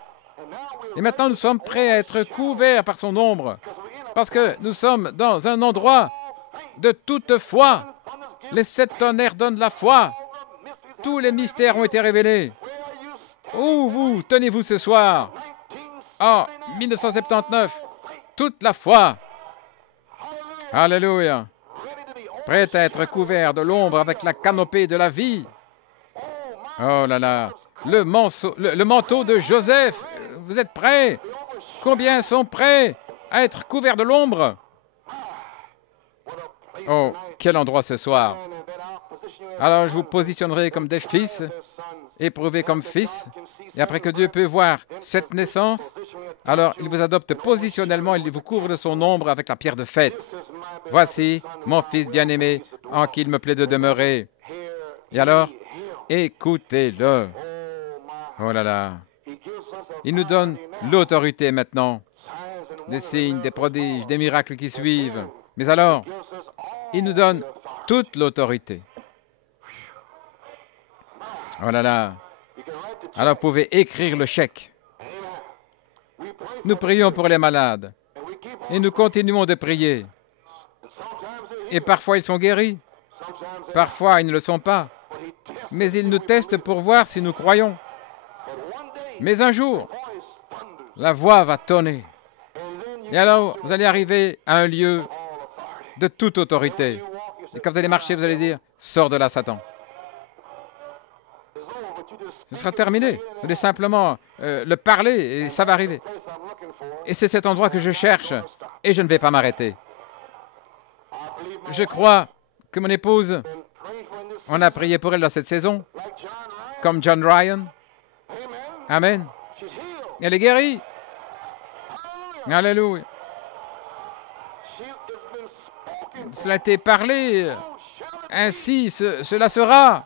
Et maintenant, nous sommes prêts à être couverts par son ombre, parce que nous sommes dans un endroit de toute foi. Les 7 tonnerres donnent la foi. Tous les mystères ont été révélés. Où vous tenez-vous ce soir? En 1979, toute la foi. Alléluia. Prêt à être couvert de l'ombre avec la canopée de la vie. Oh là là. Le manteau de Joseph. Vous êtes prêts? Combien sont prêts à être couverts de l'ombre? Oh, quel endroit ce soir. Alors je vous positionnerai comme des fils, éprouvés comme fils, et après que Dieu peut voir cette naissance, alors il vous adopte positionnellement, il vous couvre de son ombre avec la pierre de fête. Voici mon fils bien-aimé, en qui il me plaît de demeurer. Et alors, écoutez-le. Oh là là. Il nous donne l'autorité maintenant des signes, des prodiges, des miracles qui suivent. Mais alors, il nous donne toute l'autorité. Oh là là. Alors, vous pouvez écrire le chèque. Nous prions pour les malades. Et nous continuons de prier. Et parfois, ils sont guéris. Parfois, ils ne le sont pas. Mais ils nous testent pour voir si nous croyons. Mais un jour, la voix va tonner. Et alors, vous allez arriver à un lieu de toute autorité. Et quand vous allez marcher, vous allez dire, « Sors de là, Satan ». Ce sera terminé. Vous allez simplement le parler et ça va arriver. Et c'est cet endroit que je cherche et je ne vais pas m'arrêter. Je crois que mon épouse, on a prié pour elle dans cette saison, comme John Ryan. Amen. Elle est guérie. Alléluia. Cela a été parlé. Ainsi, cela sera.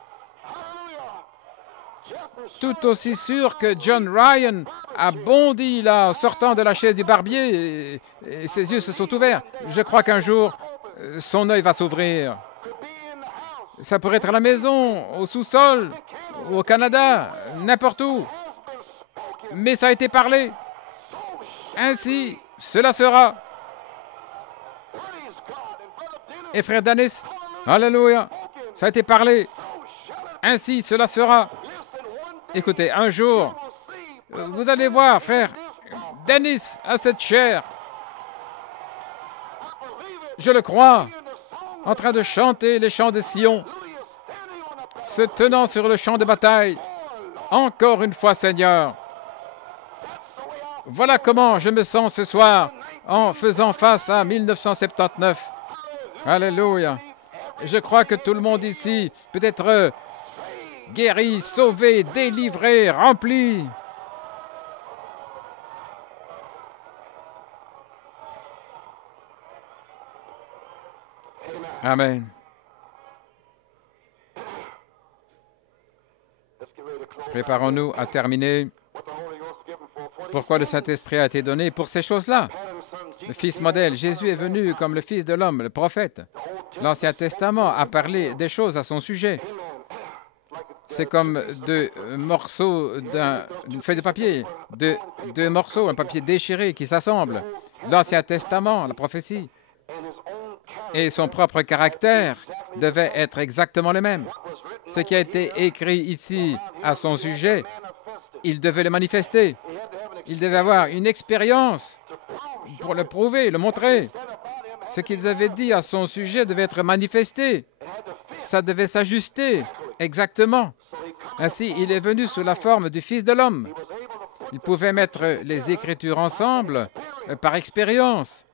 Tout aussi sûr que John Ryan a bondi là, en sortant de la chaise du barbier, et ses yeux se sont ouverts. Je crois qu'un jour, son œil va s'ouvrir. Ça pourrait être à la maison, au sous-sol, au Canada, n'importe où. Mais ça a été parlé. Ainsi, cela sera. Et frère Dennis, alléluia, ça a été parlé. Ainsi, cela sera. Écoutez, un jour, vous allez voir, frère Dennis a cette chair. Je le crois, en train de chanter les chants de Sion, se tenant sur le champ de bataille. Encore une fois, Seigneur. Voilà comment je me sens ce soir en faisant face à 1979. Alléluia. Je crois que tout le monde ici peut être guéri, sauvé, délivré, rempli. Amen. Préparons-nous à terminer. Pourquoi le Saint-Esprit a été donné? Pour ces choses-là. Le Fils modèle, Jésus est venu comme le Fils de l'homme, le prophète. L'Ancien Testament a parlé des choses à son sujet. C'est comme deux morceaux d'une feuille de papier, deux morceaux, un papier déchiré qui s'assemblent. L'Ancien Testament, la prophétie, et son propre caractère devaient être exactement le même. Ce qui a été écrit ici à son sujet, il devait le manifester. Il devait avoir une expérience pour le prouver, le montrer. Ce qu'ils avaient dit à son sujet devait être manifesté. Ça devait s'ajuster exactement. Ainsi, il est venu sous la forme du Fils de l'homme. Il pouvait mettre les Écritures ensemble par expérience.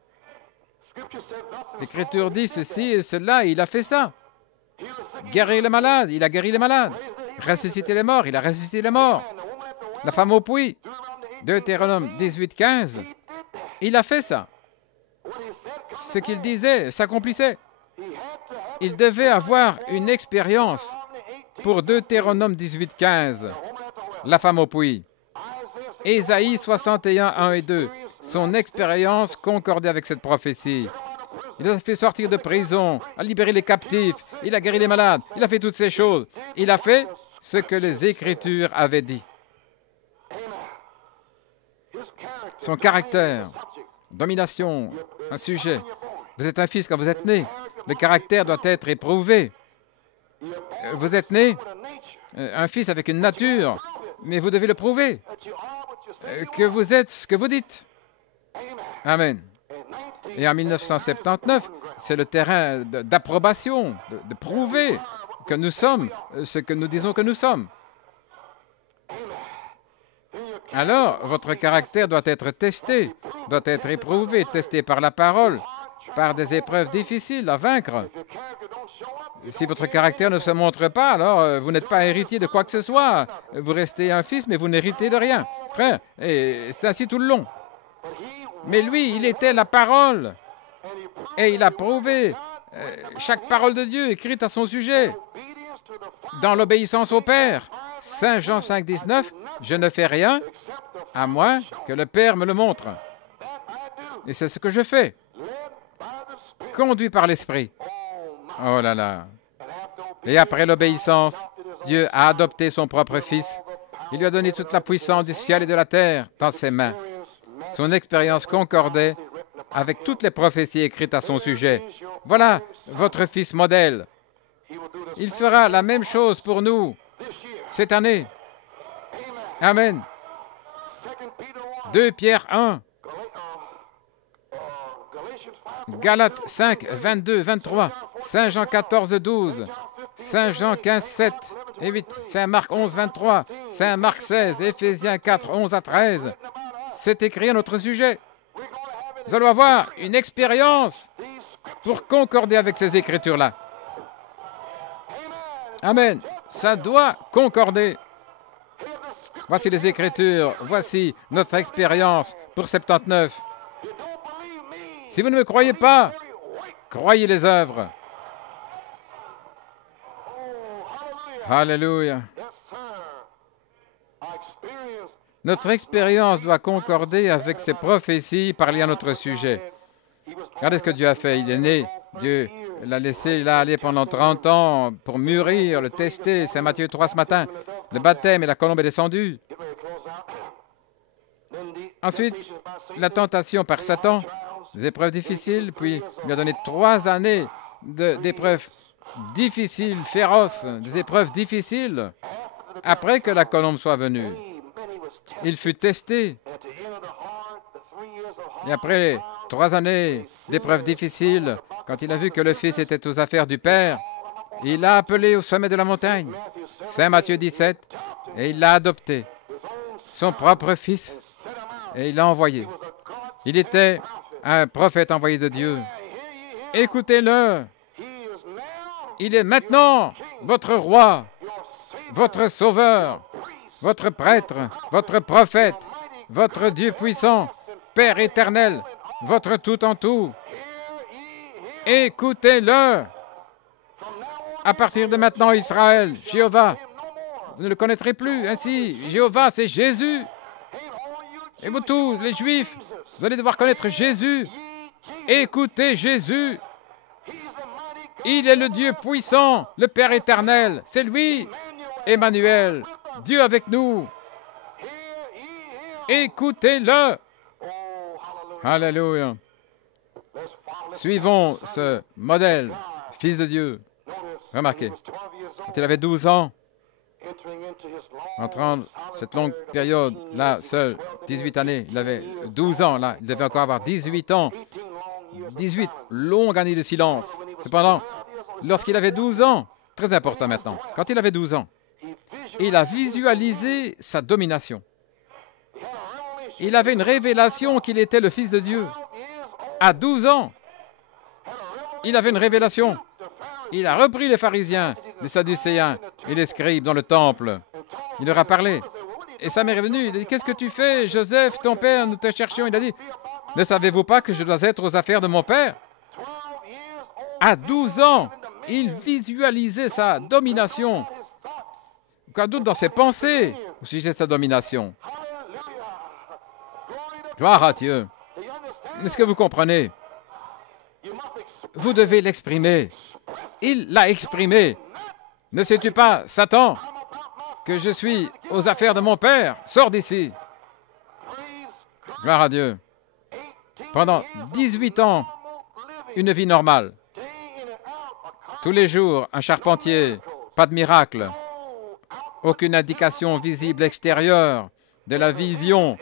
L'Écriture dit ceci et cela, et il a fait ça. Guérir les malades, il a guéri les malades. Ressusciter les morts, il a ressuscité les morts. La femme au puits, Deutéronome 18, 15, il a fait ça. Ce qu'il disait s'accomplissait. Il devait avoir une expérience pour Deutéronome 18, 15, la femme au puits. Ésaïe 61, 1 et 2, son expérience concordait avec cette prophétie. Il a fait sortir de prison, a libéré les captifs, il a guéri les malades, il a fait toutes ces choses. Il a fait ce que les Écritures avaient dit. Son caractère, domination, un sujet. Vous êtes un fils quand vous êtes né. Le caractère doit être éprouvé. Vous êtes né, un fils avec une nature, mais vous devez le prouver. Que vous êtes ce que vous dites. Amen. Et en 1979, c'est le terrain d'approbation, de prouver que nous sommes ce que nous disons que nous sommes. Alors, votre caractère doit être testé, doit être éprouvé, testé par la parole, par des épreuves difficiles à vaincre. Si votre caractère ne se montre pas, alors vous n'êtes pas héritier de quoi que ce soit. Vous restez un fils, mais vous n'héritez de rien. Frère, et c'est ainsi tout le long. Mais lui, il était la parole. Et il a prouvé chaque parole de Dieu écrite à son sujet. Dans l'obéissance au Père. Saint Jean 5, 19, je ne fais rien à moins que le Père me le montre. Et c'est ce que je fais. Conduit par l'Esprit. Oh là là. Et après l'obéissance, Dieu a adopté son propre Fils. Il lui a donné toute la puissance du ciel et de la terre dans ses mains. Son expérience concordait avec toutes les prophéties écrites à son sujet. Voilà votre Fils modèle. Il fera la même chose pour nous cette année. Amen. 2 Pierre 1. Galates 5, 22, 23. Saint Jean 14, 12. Saint Jean 15, 7 et 8. Saint Marc 11, 23. Saint Marc 16. Éphésiens 4, 11 à 13. C'est écrit à notre sujet. Nous allons avoir une expérience pour concorder avec ces Écritures-là. Amen. Ça doit concorder. Voici les Écritures. Voici notre expérience pour 79. Si vous ne me croyez pas, croyez les œuvres. Alléluia. Notre expérience doit concorder avec ces prophéties parlées à notre sujet. Regardez ce que Dieu a fait. Il est né. Dieu l'a laissé là aller pendant 30 ans pour mûrir, le tester. Saint Matthieu 3 ce matin. Le baptême et la colombe est descendue. Ensuite, la tentation par Satan, des épreuves difficiles, puis il lui a donné 3 années d'épreuves difficiles, féroces, des épreuves difficiles, après que la colombe soit venue. Il fut testé. Et après 3 années d'épreuves difficiles, quand il a vu que le Fils était aux affaires du Père, il l'a appelé au sommet de la montagne, Saint Matthieu 17, et il l'a adopté, son propre Fils, et il l'a envoyé. Il était un prophète envoyé de Dieu. Écoutez-le. Il est maintenant votre roi, votre sauveur, votre prêtre, votre prophète, votre Dieu puissant, Père éternel, votre tout en tout. Écoutez-le. À partir de maintenant, Israël, Jéhovah, vous ne le connaîtrez plus. Ainsi, Jéhovah, c'est Jésus. Et vous tous, les Juifs, vous allez devoir connaître Jésus. Écoutez Jésus. Il est le Dieu puissant, le Père éternel. C'est lui, Emmanuel, Dieu avec nous. Écoutez-le. Alléluia. Suivons ce modèle, Fils de Dieu. Remarquez, quand il avait 12 ans, entrant cette longue période, là, seul, 18 années, il avait 12 ans, là, il devait encore avoir 18 ans. 18 longues années de silence. Cependant, lorsqu'il avait 12 ans, très important maintenant, quand il avait 12 ans, il a visualisé sa domination. Il avait une révélation qu'il était le Fils de Dieu. À 12 ans, il avait une révélation. Il a repris les pharisiens, les sadducéens et les scribes dans le temple. Il leur a parlé. Et sa mère est venue. Il a dit, « Qu'est-ce que tu fais, Joseph, ton père, nous te cherchions. » Il a dit, « Ne savez-vous pas que je dois être aux affaires de mon père ?» À 12 ans, il visualisait sa domination. Aucun doute dans ses pensées au sujet de sa domination. Gloire à Dieu. Est-ce que vous comprenez? Vous devez l'exprimer. Il l'a exprimé. Ne sais-tu pas, Satan, que je suis aux affaires de mon père? Sors d'ici. Gloire à Dieu. Pendant 18 ans, une vie normale. Tous les jours, un charpentier, pas de miracle. Aucune indication visible extérieure de la vision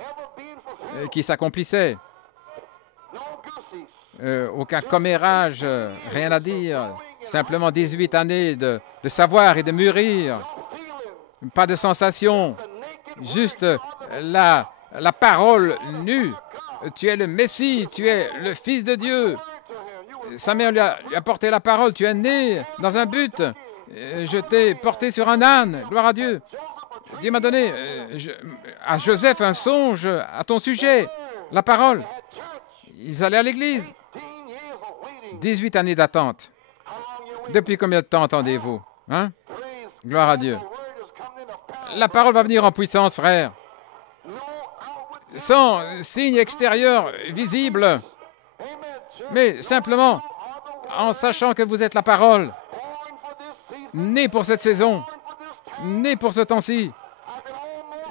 qui s'accomplissait. Aucun commérage, rien à dire. Simplement 18 années de savoir et de mûrir. Pas de sensation. Juste la parole nue. Tu es le Messie, tu es le Fils de Dieu. Sa mère lui a porté la parole. Tu es né dans un but. Je t'ai porté sur un âne. Gloire à Dieu. Dieu m'a donné à Joseph un songe à ton sujet. La parole. Ils allaient à l'église. 18 années d'attente. Depuis combien de temps attendez-vous? Hein? Gloire à Dieu. La parole va venir en puissance, frère. sans signe extérieur visible, mais simplement en sachant que vous êtes la parole, née pour cette saison, née pour ce temps-ci.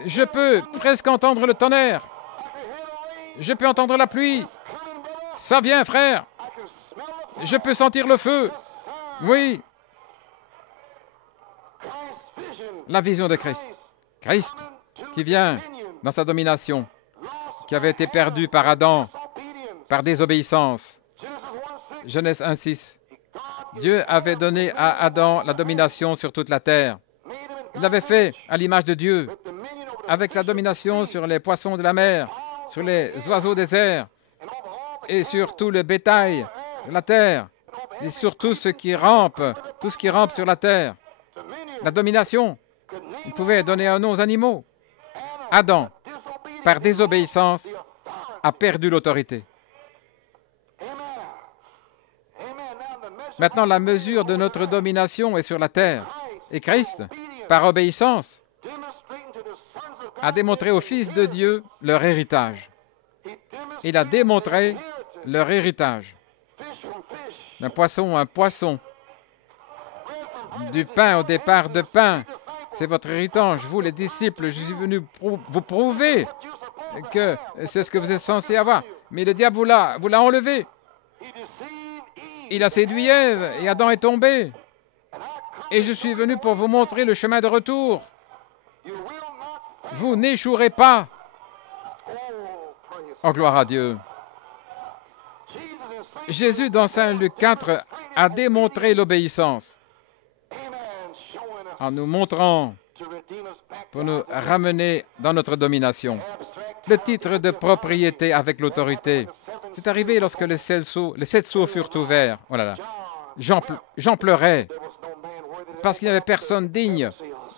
Je peux presque entendre le tonnerre. Je peux entendre la pluie. Ça vient, frère. Je peux sentir le feu. Oui. La vision de Christ. Christ qui vient dans sa domination, qui avait été perdu par Adam, par désobéissance. Genèse 1:6. Dieu avait donné à Adam la domination sur toute la terre. Il l'avait fait à l'image de Dieu, avec la domination sur les poissons de la mer, sur les oiseaux des airs, et sur tout le bétail sur la terre, et sur tout ce qui rampe sur la terre. La domination. Il pouvait donner un nom aux animaux. Adam, par désobéissance, a perdu l'autorité. Maintenant, la mesure de notre domination est sur la terre. Et Christ, par obéissance, a démontré aux fils de Dieu leur héritage. Il a démontré leur héritage. D'un poisson à un poisson. Du pain au départ de pain. C'est votre héritage. Vous, les disciples, je suis venu vous prouver que c'est ce que vous êtes censés avoir. Mais le diable vous l'a enlevé. Il a séduit Ève et Adam est tombé. Et je suis venu pour vous montrer le chemin de retour. Vous n'échouerez pas. Oh, gloire à Dieu. Jésus, dans Saint Luc 4, a démontré l'obéissance en nous montrant pour nous ramener dans notre domination. Le titre de propriété avec l'autorité. C'est arrivé lorsque les 7 sceaux furent ouverts. Oh là là. J'en pleurais parce qu'il n'y avait personne digne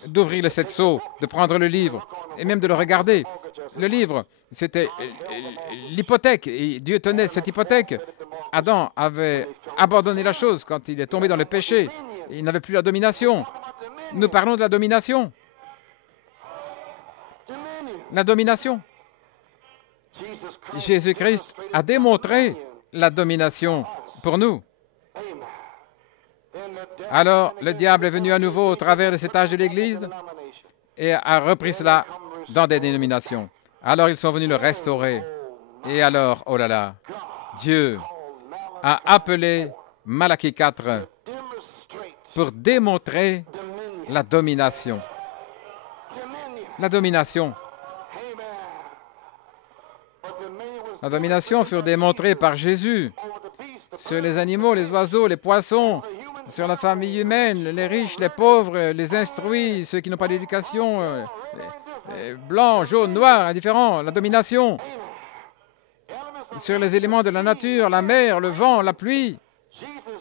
d'ouvrir les 7 sceaux, de prendre le livre et même de le regarder. Le livre, c'était l'hypothèque et Dieu tenait cette hypothèque. Adam avait abandonné la chose quand il est tombé dans le péché. Il n'avait plus la domination. Nous parlons de la domination. La domination. Jésus-Christ a démontré la domination pour nous. Alors, le diable est venu à nouveau au travers de cet âge de l'Église et a repris cela dans des dénominations. Alors, ils sont venus le restaurer. Et alors, oh là là, Dieu a appelé Malachie 4 pour démontrer la domination. La domination. La domination fut démontrée par Jésus sur les animaux, les oiseaux, les poissons, sur la famille humaine, les riches, les pauvres, les instruits, ceux qui n'ont pas d'éducation, les blancs, jaunes, noirs, indifférents, la domination. Sur les éléments de la nature, la mer, le vent, la pluie.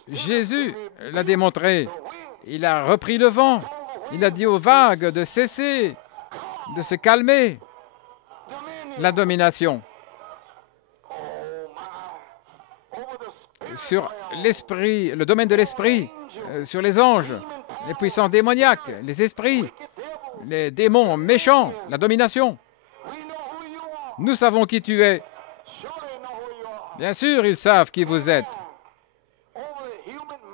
Jésus l'a démontré. Il a repris le vent. Il a dit aux vagues de cesser, de se calmer. La domination. Sur l'esprit, le domaine de l'esprit, sur les anges, les puissants démoniaques, les esprits, les démons méchants, la domination. Nous savons qui tu es. Bien sûr, ils savent qui vous êtes.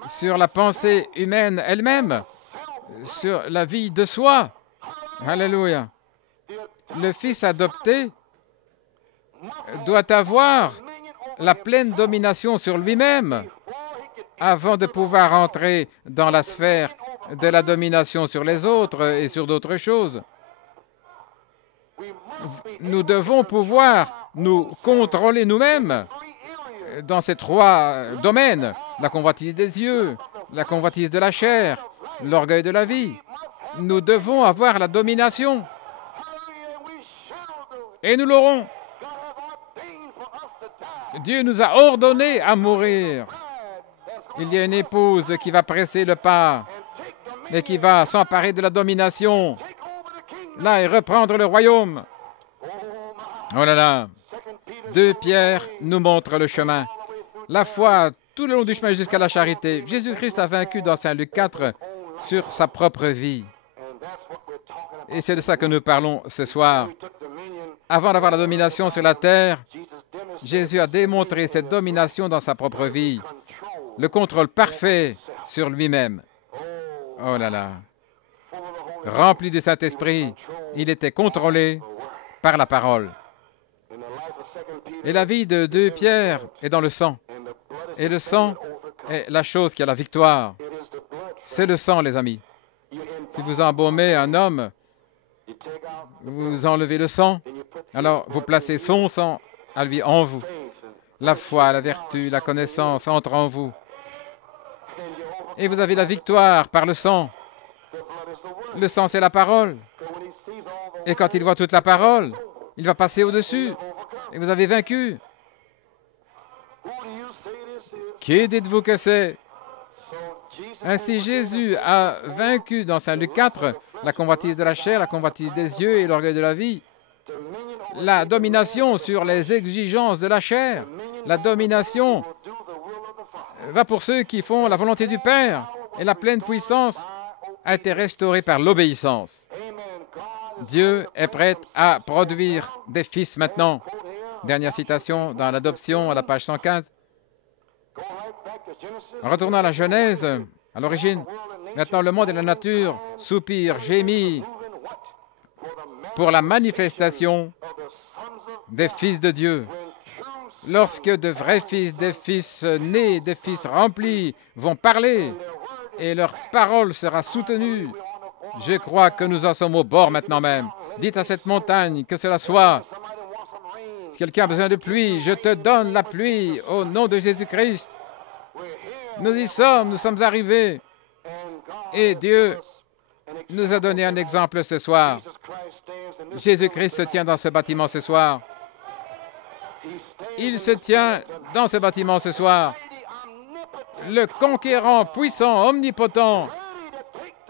Sur la pensée humaine elle-même, sur la vie de soi. Alléluia. Le Fils adopté doit avoir la pleine domination sur lui-même avant de pouvoir entrer dans la sphère de la domination sur les autres et sur d'autres choses. Nous devons pouvoir nous contrôler nous-mêmes dans ces 3 domaines, la convoitise des yeux, la convoitise de la chair, l'orgueil de la vie. Nous devons avoir la domination. Et nous l'aurons. Dieu nous a ordonné à mourir. Il y a une épouse qui va presser le pas et qui va s'emparer de la domination, là, et reprendre le royaume. Oh là là. 2 Pierre nous montre le chemin. La foi tout le long du chemin jusqu'à la charité. Jésus-Christ a vaincu dans Saint Luc 4 sur sa propre vie. Et c'est de ça que nous parlons ce soir. Avant d'avoir la domination sur la terre, Jésus a démontré cette domination dans sa propre vie, le contrôle parfait sur lui-même. Oh là là! Rempli du Saint-Esprit, il était contrôlé par la parole. Et la vie de 2 Pierre est dans le sang. Et le sang est la chose qui a la victoire. C'est le sang, les amis. Si vous embaumez un homme, vous enlevez le sang, alors vous placez son sang à lui en vous. La foi, la vertu, la connaissance entrent en vous. Et vous avez la victoire par le sang. Le sang, c'est la parole. Et quand il voit toute la parole, il va passer au-dessus. Et vous avez vaincu. Qui dites-vous que c'est? Ainsi, Jésus a vaincu dans Saint Luc 4 la convoitise de la chair, la convoitise des yeux et l'orgueil de la vie. La domination sur les exigences de la chair. La domination va pour ceux qui font la volonté du Père. Et la pleine puissance a été restaurée par l'obéissance. Dieu est prêt à produire des fils maintenant. Dernière citation dans l'adoption à la page 115. En retournant à la Genèse, à l'origine, maintenant le monde et la nature soupirent, gémissent pour la manifestation des fils de Dieu. Lorsque de vrais fils, des fils nés, des fils remplis vont parler et leur parole sera soutenue, je crois que nous en sommes au bord maintenant même. Dites à cette montagne que cela soit. Si quelqu'un a besoin de pluie, je te donne la pluie au nom de Jésus-Christ. Nous y sommes, nous sommes arrivés. Et Dieu nous a donné un exemple ce soir. Jésus-Christ se tient dans ce bâtiment ce soir. Il se tient dans ce bâtiment ce soir. Le conquérant, puissant, omnipotent,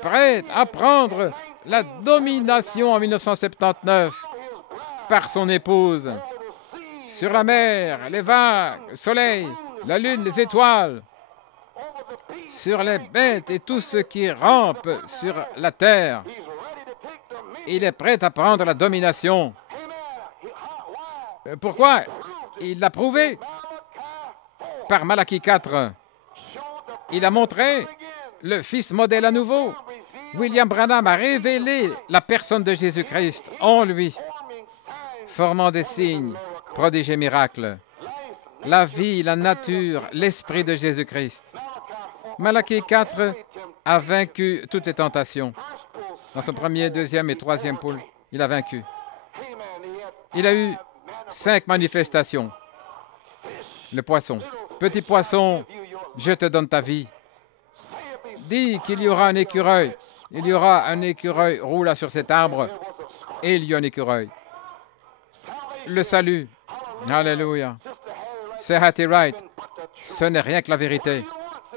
prêt à prendre la domination en 1979 par son épouse sur la mer, les vagues, le soleil, la lune, les étoiles, sur les bêtes et tout ce qui rampe sur la terre. Il est prêt à prendre la domination. Pourquoi? Il l'a prouvé par Malachie 4. Il a montré le Fils modèle à nouveau. William Branham a révélé la personne de Jésus-Christ en lui, formant des signes, prodiges et miracles. La vie, la nature, l'esprit de Jésus-Christ. Malachie 4 a vaincu toutes les tentations. Dans son premier, deuxième et troisième poule, il a vaincu. Il a eu 5 manifestations. Le poisson. Petit poisson, je te donne ta vie. Dis qu'il y aura un écureuil. Il y aura un écureuil roulant sur cet arbre. Et il y a un écureuil. Le salut. Alléluia. Sir Hattie Wright, ce n'est rien que la vérité.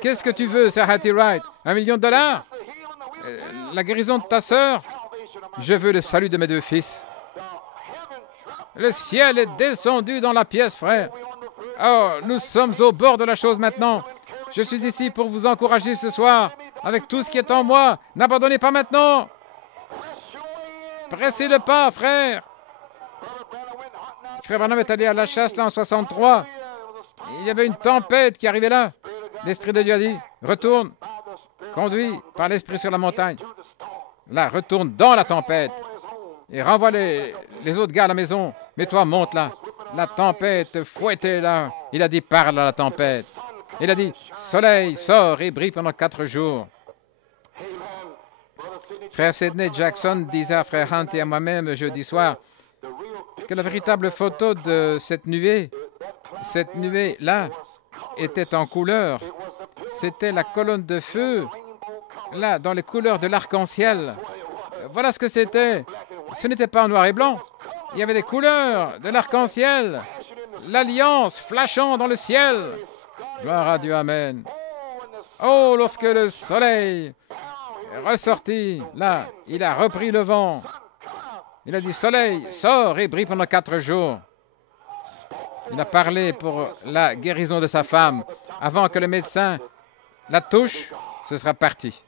Qu'est-ce que tu veux, Sir Hattie Wright? $1 million? La guérison de ta sœur? Je veux le salut de mes 2 fils. Le ciel est descendu dans la pièce, frère. Oh, nous sommes au bord de la chose maintenant. Je suis ici pour vous encourager ce soir, avec tout ce qui est en moi. N'abandonnez pas maintenant. Pressez le pas, frère. Frère Branham est allé à la chasse là en 63. Il y avait une tempête qui arrivait là. L'Esprit de Dieu a dit, retourne, conduis par l'Esprit sur la montagne. Là, retourne dans la tempête et renvoie les autres gars à la maison. Mais toi, monte là. La tempête fouettait là. Il a dit, parle à la tempête. Il a dit, soleil, sors et brille pendant 4 jours. Frère Sidney Jackson disait à Frère Hunt et à moi-même jeudi soir que la véritable photo de cette nuée-là, était en couleur. C'était la colonne de feu, là, dans les couleurs de l'arc-en-ciel. Voilà ce que c'était. Ce n'était pas en noir et blanc. Il y avait des couleurs de l'arc-en-ciel, l'alliance flashant dans le ciel. Gloire à Dieu, amen. Oh, lorsque le soleil est ressorti, là, il a repris le vent. Il a dit, soleil, sors et brille pendant 4 jours. Il a parlé pour la guérison de sa femme. Avant que le médecin la touche, ce sera parti.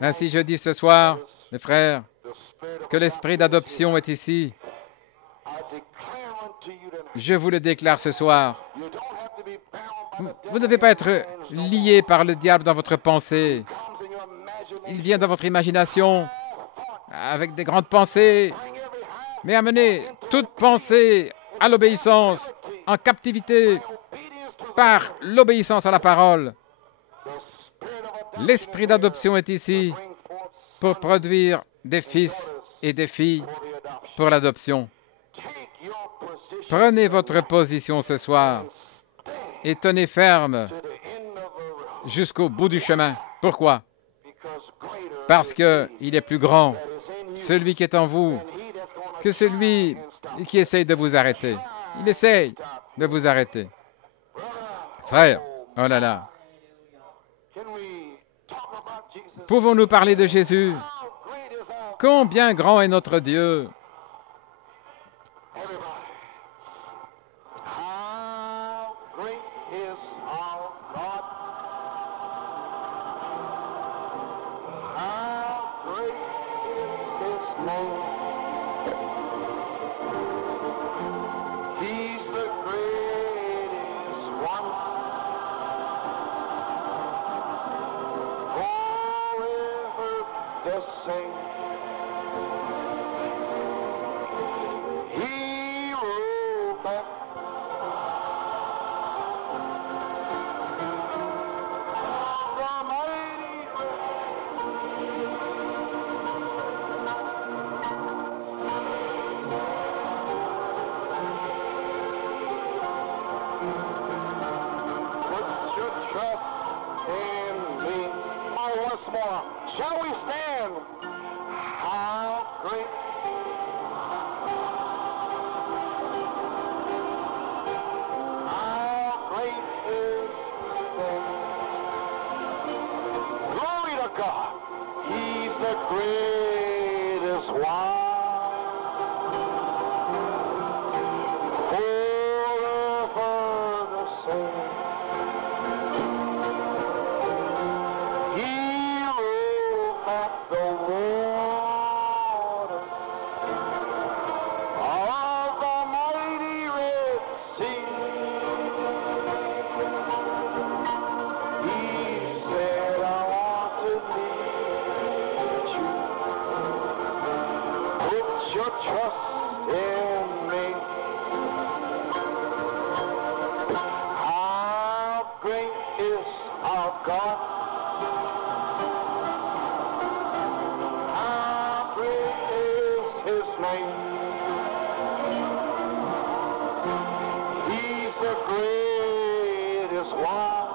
Ainsi, je dis ce soir, mes frères, que l'esprit d'adoption est ici. Je vous le déclare ce soir. Vous ne devez pas être lié par le diable dans votre pensée. Il vient dans votre imagination avec des grandes pensées, mais amenez toute pensée à l'obéissance, en captivité, par l'obéissance à la parole. L'esprit d'adoption est ici pour produire des fils et des filles pour l'adoption. Prenez votre position ce soir et tenez ferme jusqu'au bout du chemin. Pourquoi? Parce qu'il est plus grand, celui qui est en vous, que celui qui essaye de vous arrêter. Il essaye de vous arrêter. Frère, oh là là. Pouvons-nous parler de Jésus? Combien grand est notre Dieu? Shall we stand? How great, how great is the glory to God. He's the greatest one. Forever the same. Trust in me. How great is our God? How great is His name? He's the greatest one.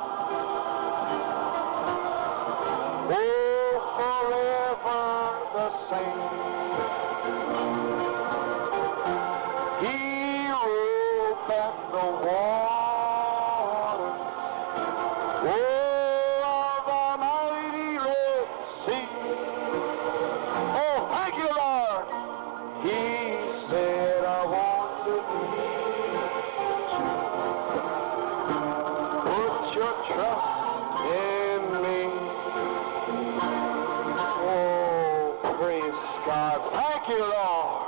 Oh, forever the same. He rolled back the waters, oh, the mighty Red Sea. Oh, thank you, Lord. He said, I want to be. Put your trust in me. Oh, praise God. Thank you, Lord.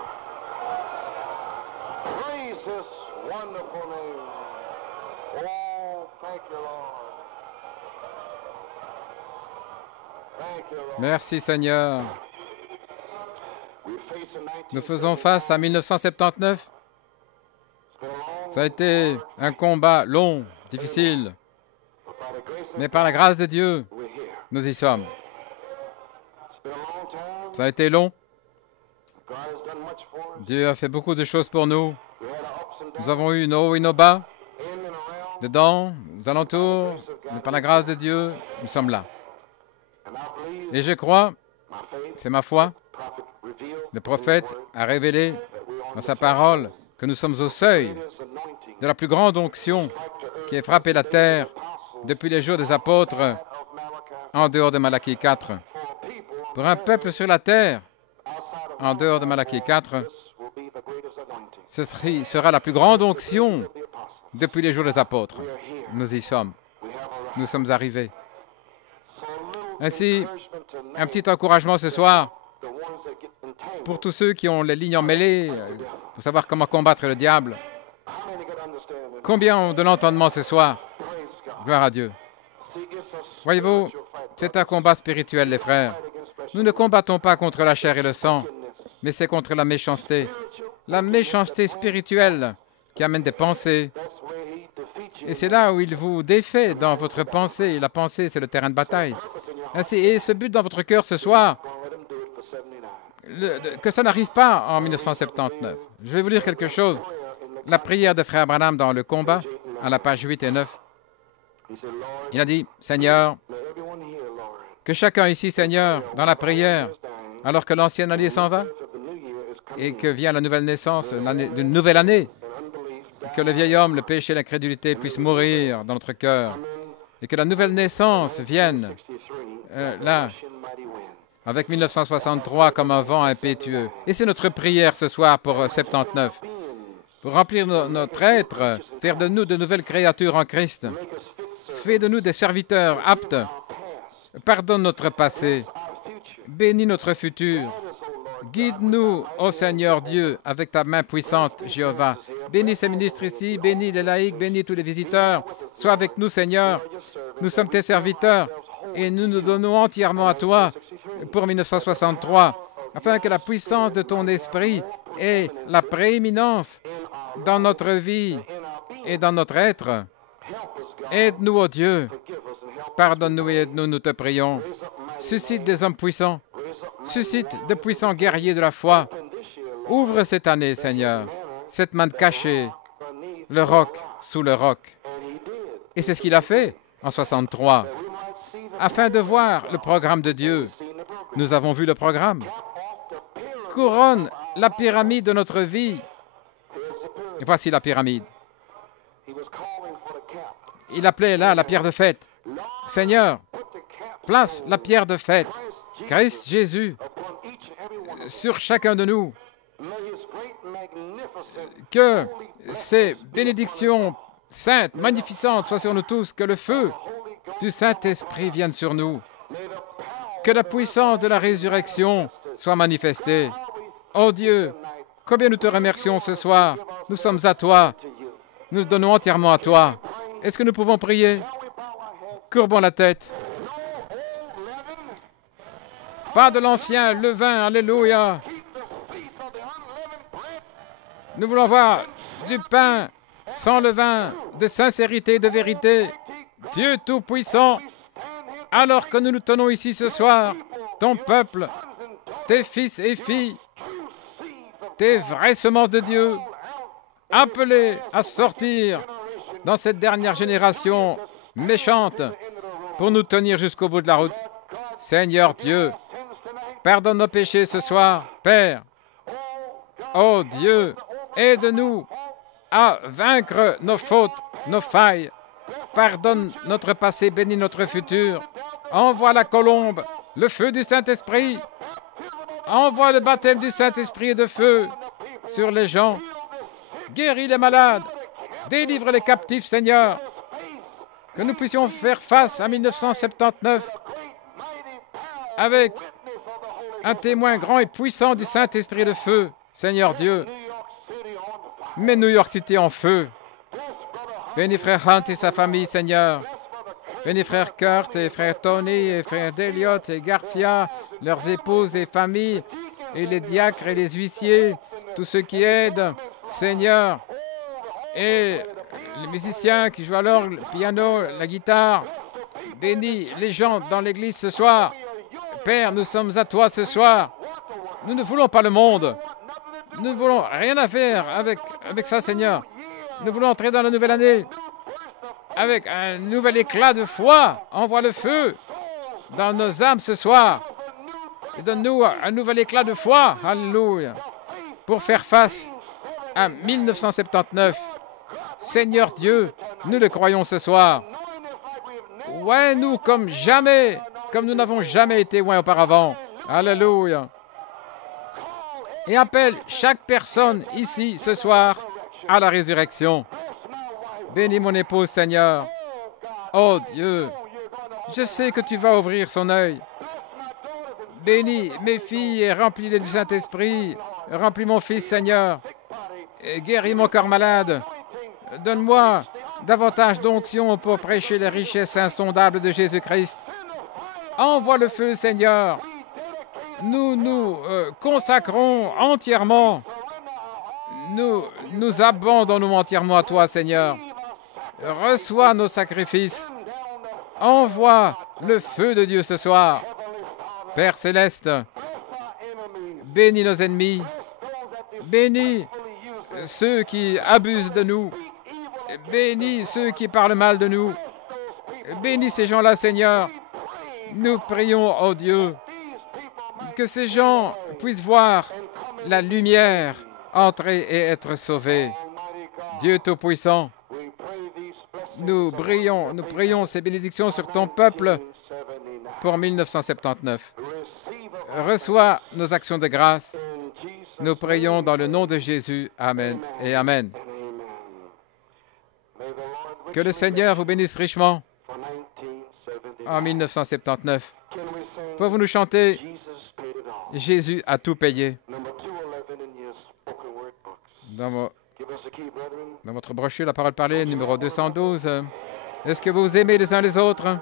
Praise His wonderful name. Oh, thank you, Lord. Thank you, Lord. Merci Seigneur. Nous faisons face à 1979. Ça a été un combat long, difficile. Mais par la grâce de Dieu, nous y sommes. Ça a été long. Dieu a fait beaucoup de choses pour nous. Nous avons eu nos hauts et nos bas, dedans, aux alentours, mais par la grâce de Dieu, nous sommes là. Et je crois, c'est ma foi, le prophète a révélé dans sa parole que nous sommes au seuil de la plus grande onction qui ait frappé la terre depuis les jours des apôtres, en dehors de Malachie 4. Pour un peuple sur la terre, en dehors de Malachie 4, ce sera la plus grande onction depuis les jours des apôtres. Nous y sommes. Nous sommes arrivés. Ainsi, un petit encouragement ce soir pour tous ceux qui ont les lignes emmêlées, pour savoir comment combattre le diable. Combien ont de l'entendement ce soir? Gloire à Dieu. Voyez-vous, c'est un combat spirituel, les frères. Nous ne combattons pas contre la chair et le sang, mais c'est contre la méchanceté. La méchanceté spirituelle qui amène des pensées. Et c'est là où il vous défait dans votre pensée. La pensée, c'est le terrain de bataille. Ainsi, et ce but dans votre cœur ce soir, que ça n'arrive pas en 1979. Je vais vous lire quelque chose. La prière de Frère Branham dans le combat, à la page 8 et 9. Il a dit, Seigneur, que chacun ici, Seigneur, dans la prière, alors que l'ancienne année s'en va, et que vient la nouvelle naissance, d'une nouvelle année, que le vieil homme, le péché, l'incrédulité puissent mourir dans notre cœur, et que la nouvelle naissance vienne, là, avec 1963 comme un vent impétueux. Et c'est notre prière ce soir pour 79. Pour remplir notre être, faire de nous de nouvelles créatures en Christ. Fais de nous des serviteurs aptes. Pardonne notre passé. Bénis notre futur. Guide-nous, ô Seigneur Dieu, avec ta main puissante, Jéhovah. Bénis ces ministres ici, bénis les laïcs, bénis tous les visiteurs. Sois avec nous, Seigneur. Nous sommes tes serviteurs et nous nous donnons entièrement à toi pour 1963, afin que la puissance de ton esprit ait la prééminence dans notre vie et dans notre être. Aide-nous, ô Dieu. Pardonne-nous et aide-nous, nous te prions. Suscite des hommes puissants. Suscite de puissants guerriers de la foi. Ouvre cette année, Seigneur, cette manne cachée, le roc sous le roc. Et c'est ce qu'il a fait en 63. Afin de voir le programme de Dieu, nous avons vu le programme. Couronne la pyramide de notre vie. Et voici la pyramide. Il appelait là la pierre de fête. Seigneur, place la pierre de fête, Christ Jésus, sur chacun de nous. Que ces bénédictions saintes, magnificantes soient sur nous tous, que le feu du Saint-Esprit vienne sur nous, que la puissance de la résurrection soit manifestée. Oh Dieu, combien nous te remercions ce soir. Nous sommes à toi. Nous nous donnons entièrement à toi. Est-ce que nous pouvons prier? Courbons la tête. Pas de l'ancien levain, alléluia. Nous voulons voir du pain sans levain, de sincérité et de vérité. Dieu Tout-Puissant, alors que nous nous tenons ici ce soir, ton peuple, tes fils et filles, tes vraies semences de Dieu, appelés à sortir dans cette dernière génération méchante pour nous tenir jusqu'au bout de la route. Seigneur Dieu, pardonne nos péchés ce soir, Père. Oh Dieu, aide-nous à vaincre nos fautes, nos failles. Pardonne notre passé, bénis notre futur. Envoie la colombe, le feu du Saint-Esprit. Envoie le baptême du Saint-Esprit et de feu sur les gens. Guéris les malades. Délivre les captifs, Seigneur. Que nous puissions faire face à 1979 avec un témoin grand et puissant du Saint-Esprit de feu, Seigneur Dieu. Mets New York City en feu. Bénis frère Hunt et sa famille, Seigneur. Bénis frère Kurt et frère Tony et frère Deliot et Garcia, leurs épouses et familles, et les diacres et les huissiers, tous ceux qui aident, Seigneur. Et les musiciens qui jouent à l'orgue, le piano, la guitare. Bénis les gens dans l'église ce soir. Père, nous sommes à toi ce soir. Nous ne voulons pas le monde. Nous ne voulons rien à faire avec ça, Seigneur. Nous voulons entrer dans la nouvelle année avec un nouvel éclat de foi. Envoie le feu dans nos âmes ce soir. Et donne-nous un nouvel éclat de foi. Alléluia. Pour faire face à 1979. Seigneur Dieu, nous le croyons ce soir. Ouais, nous comme jamais, comme nous n'avons jamais été loin auparavant. Alléluia. Et appelle chaque personne ici ce soir à la résurrection. Bénis mon épouse, Seigneur. Oh Dieu, je sais que tu vas ouvrir son œil. Bénis mes filles et remplis-les du Saint-Esprit. Remplis mon fils, Seigneur. Et guéris mon corps malade. Donne-moi davantage d'onction pour prêcher les richesses insondables de Jésus-Christ. Envoie le feu, Seigneur. Nous nous consacrons entièrement. Nous abandonnons entièrement à toi, Seigneur. Reçois nos sacrifices. Envoie le feu de Dieu ce soir. Père céleste, bénis nos ennemis. Bénis ceux qui abusent de nous. Bénis ceux qui parlent mal de nous. Bénis ces gens-là, Seigneur. Nous prions, oh Dieu, que ces gens puissent voir la lumière entrer et être sauvés. Dieu Tout-Puissant, nous prions ces bénédictions sur ton peuple pour 1979. Reçois nos actions de grâce. Nous prions dans le nom de Jésus. Amen et Amen. Que le Seigneur vous bénisse richement en 1979. Pouvez-vous nous chanter « Jésus a tout payé » dans votre brochure, la parole parlée, numéro 212. Est-ce que vous vous aimez les uns les autres?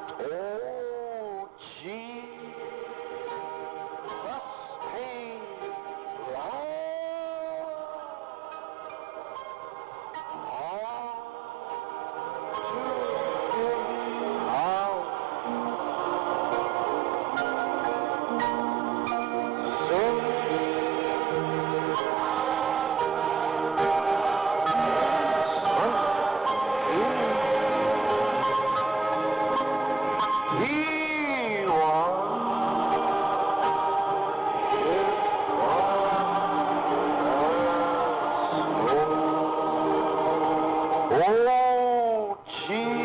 Oh, Jesus.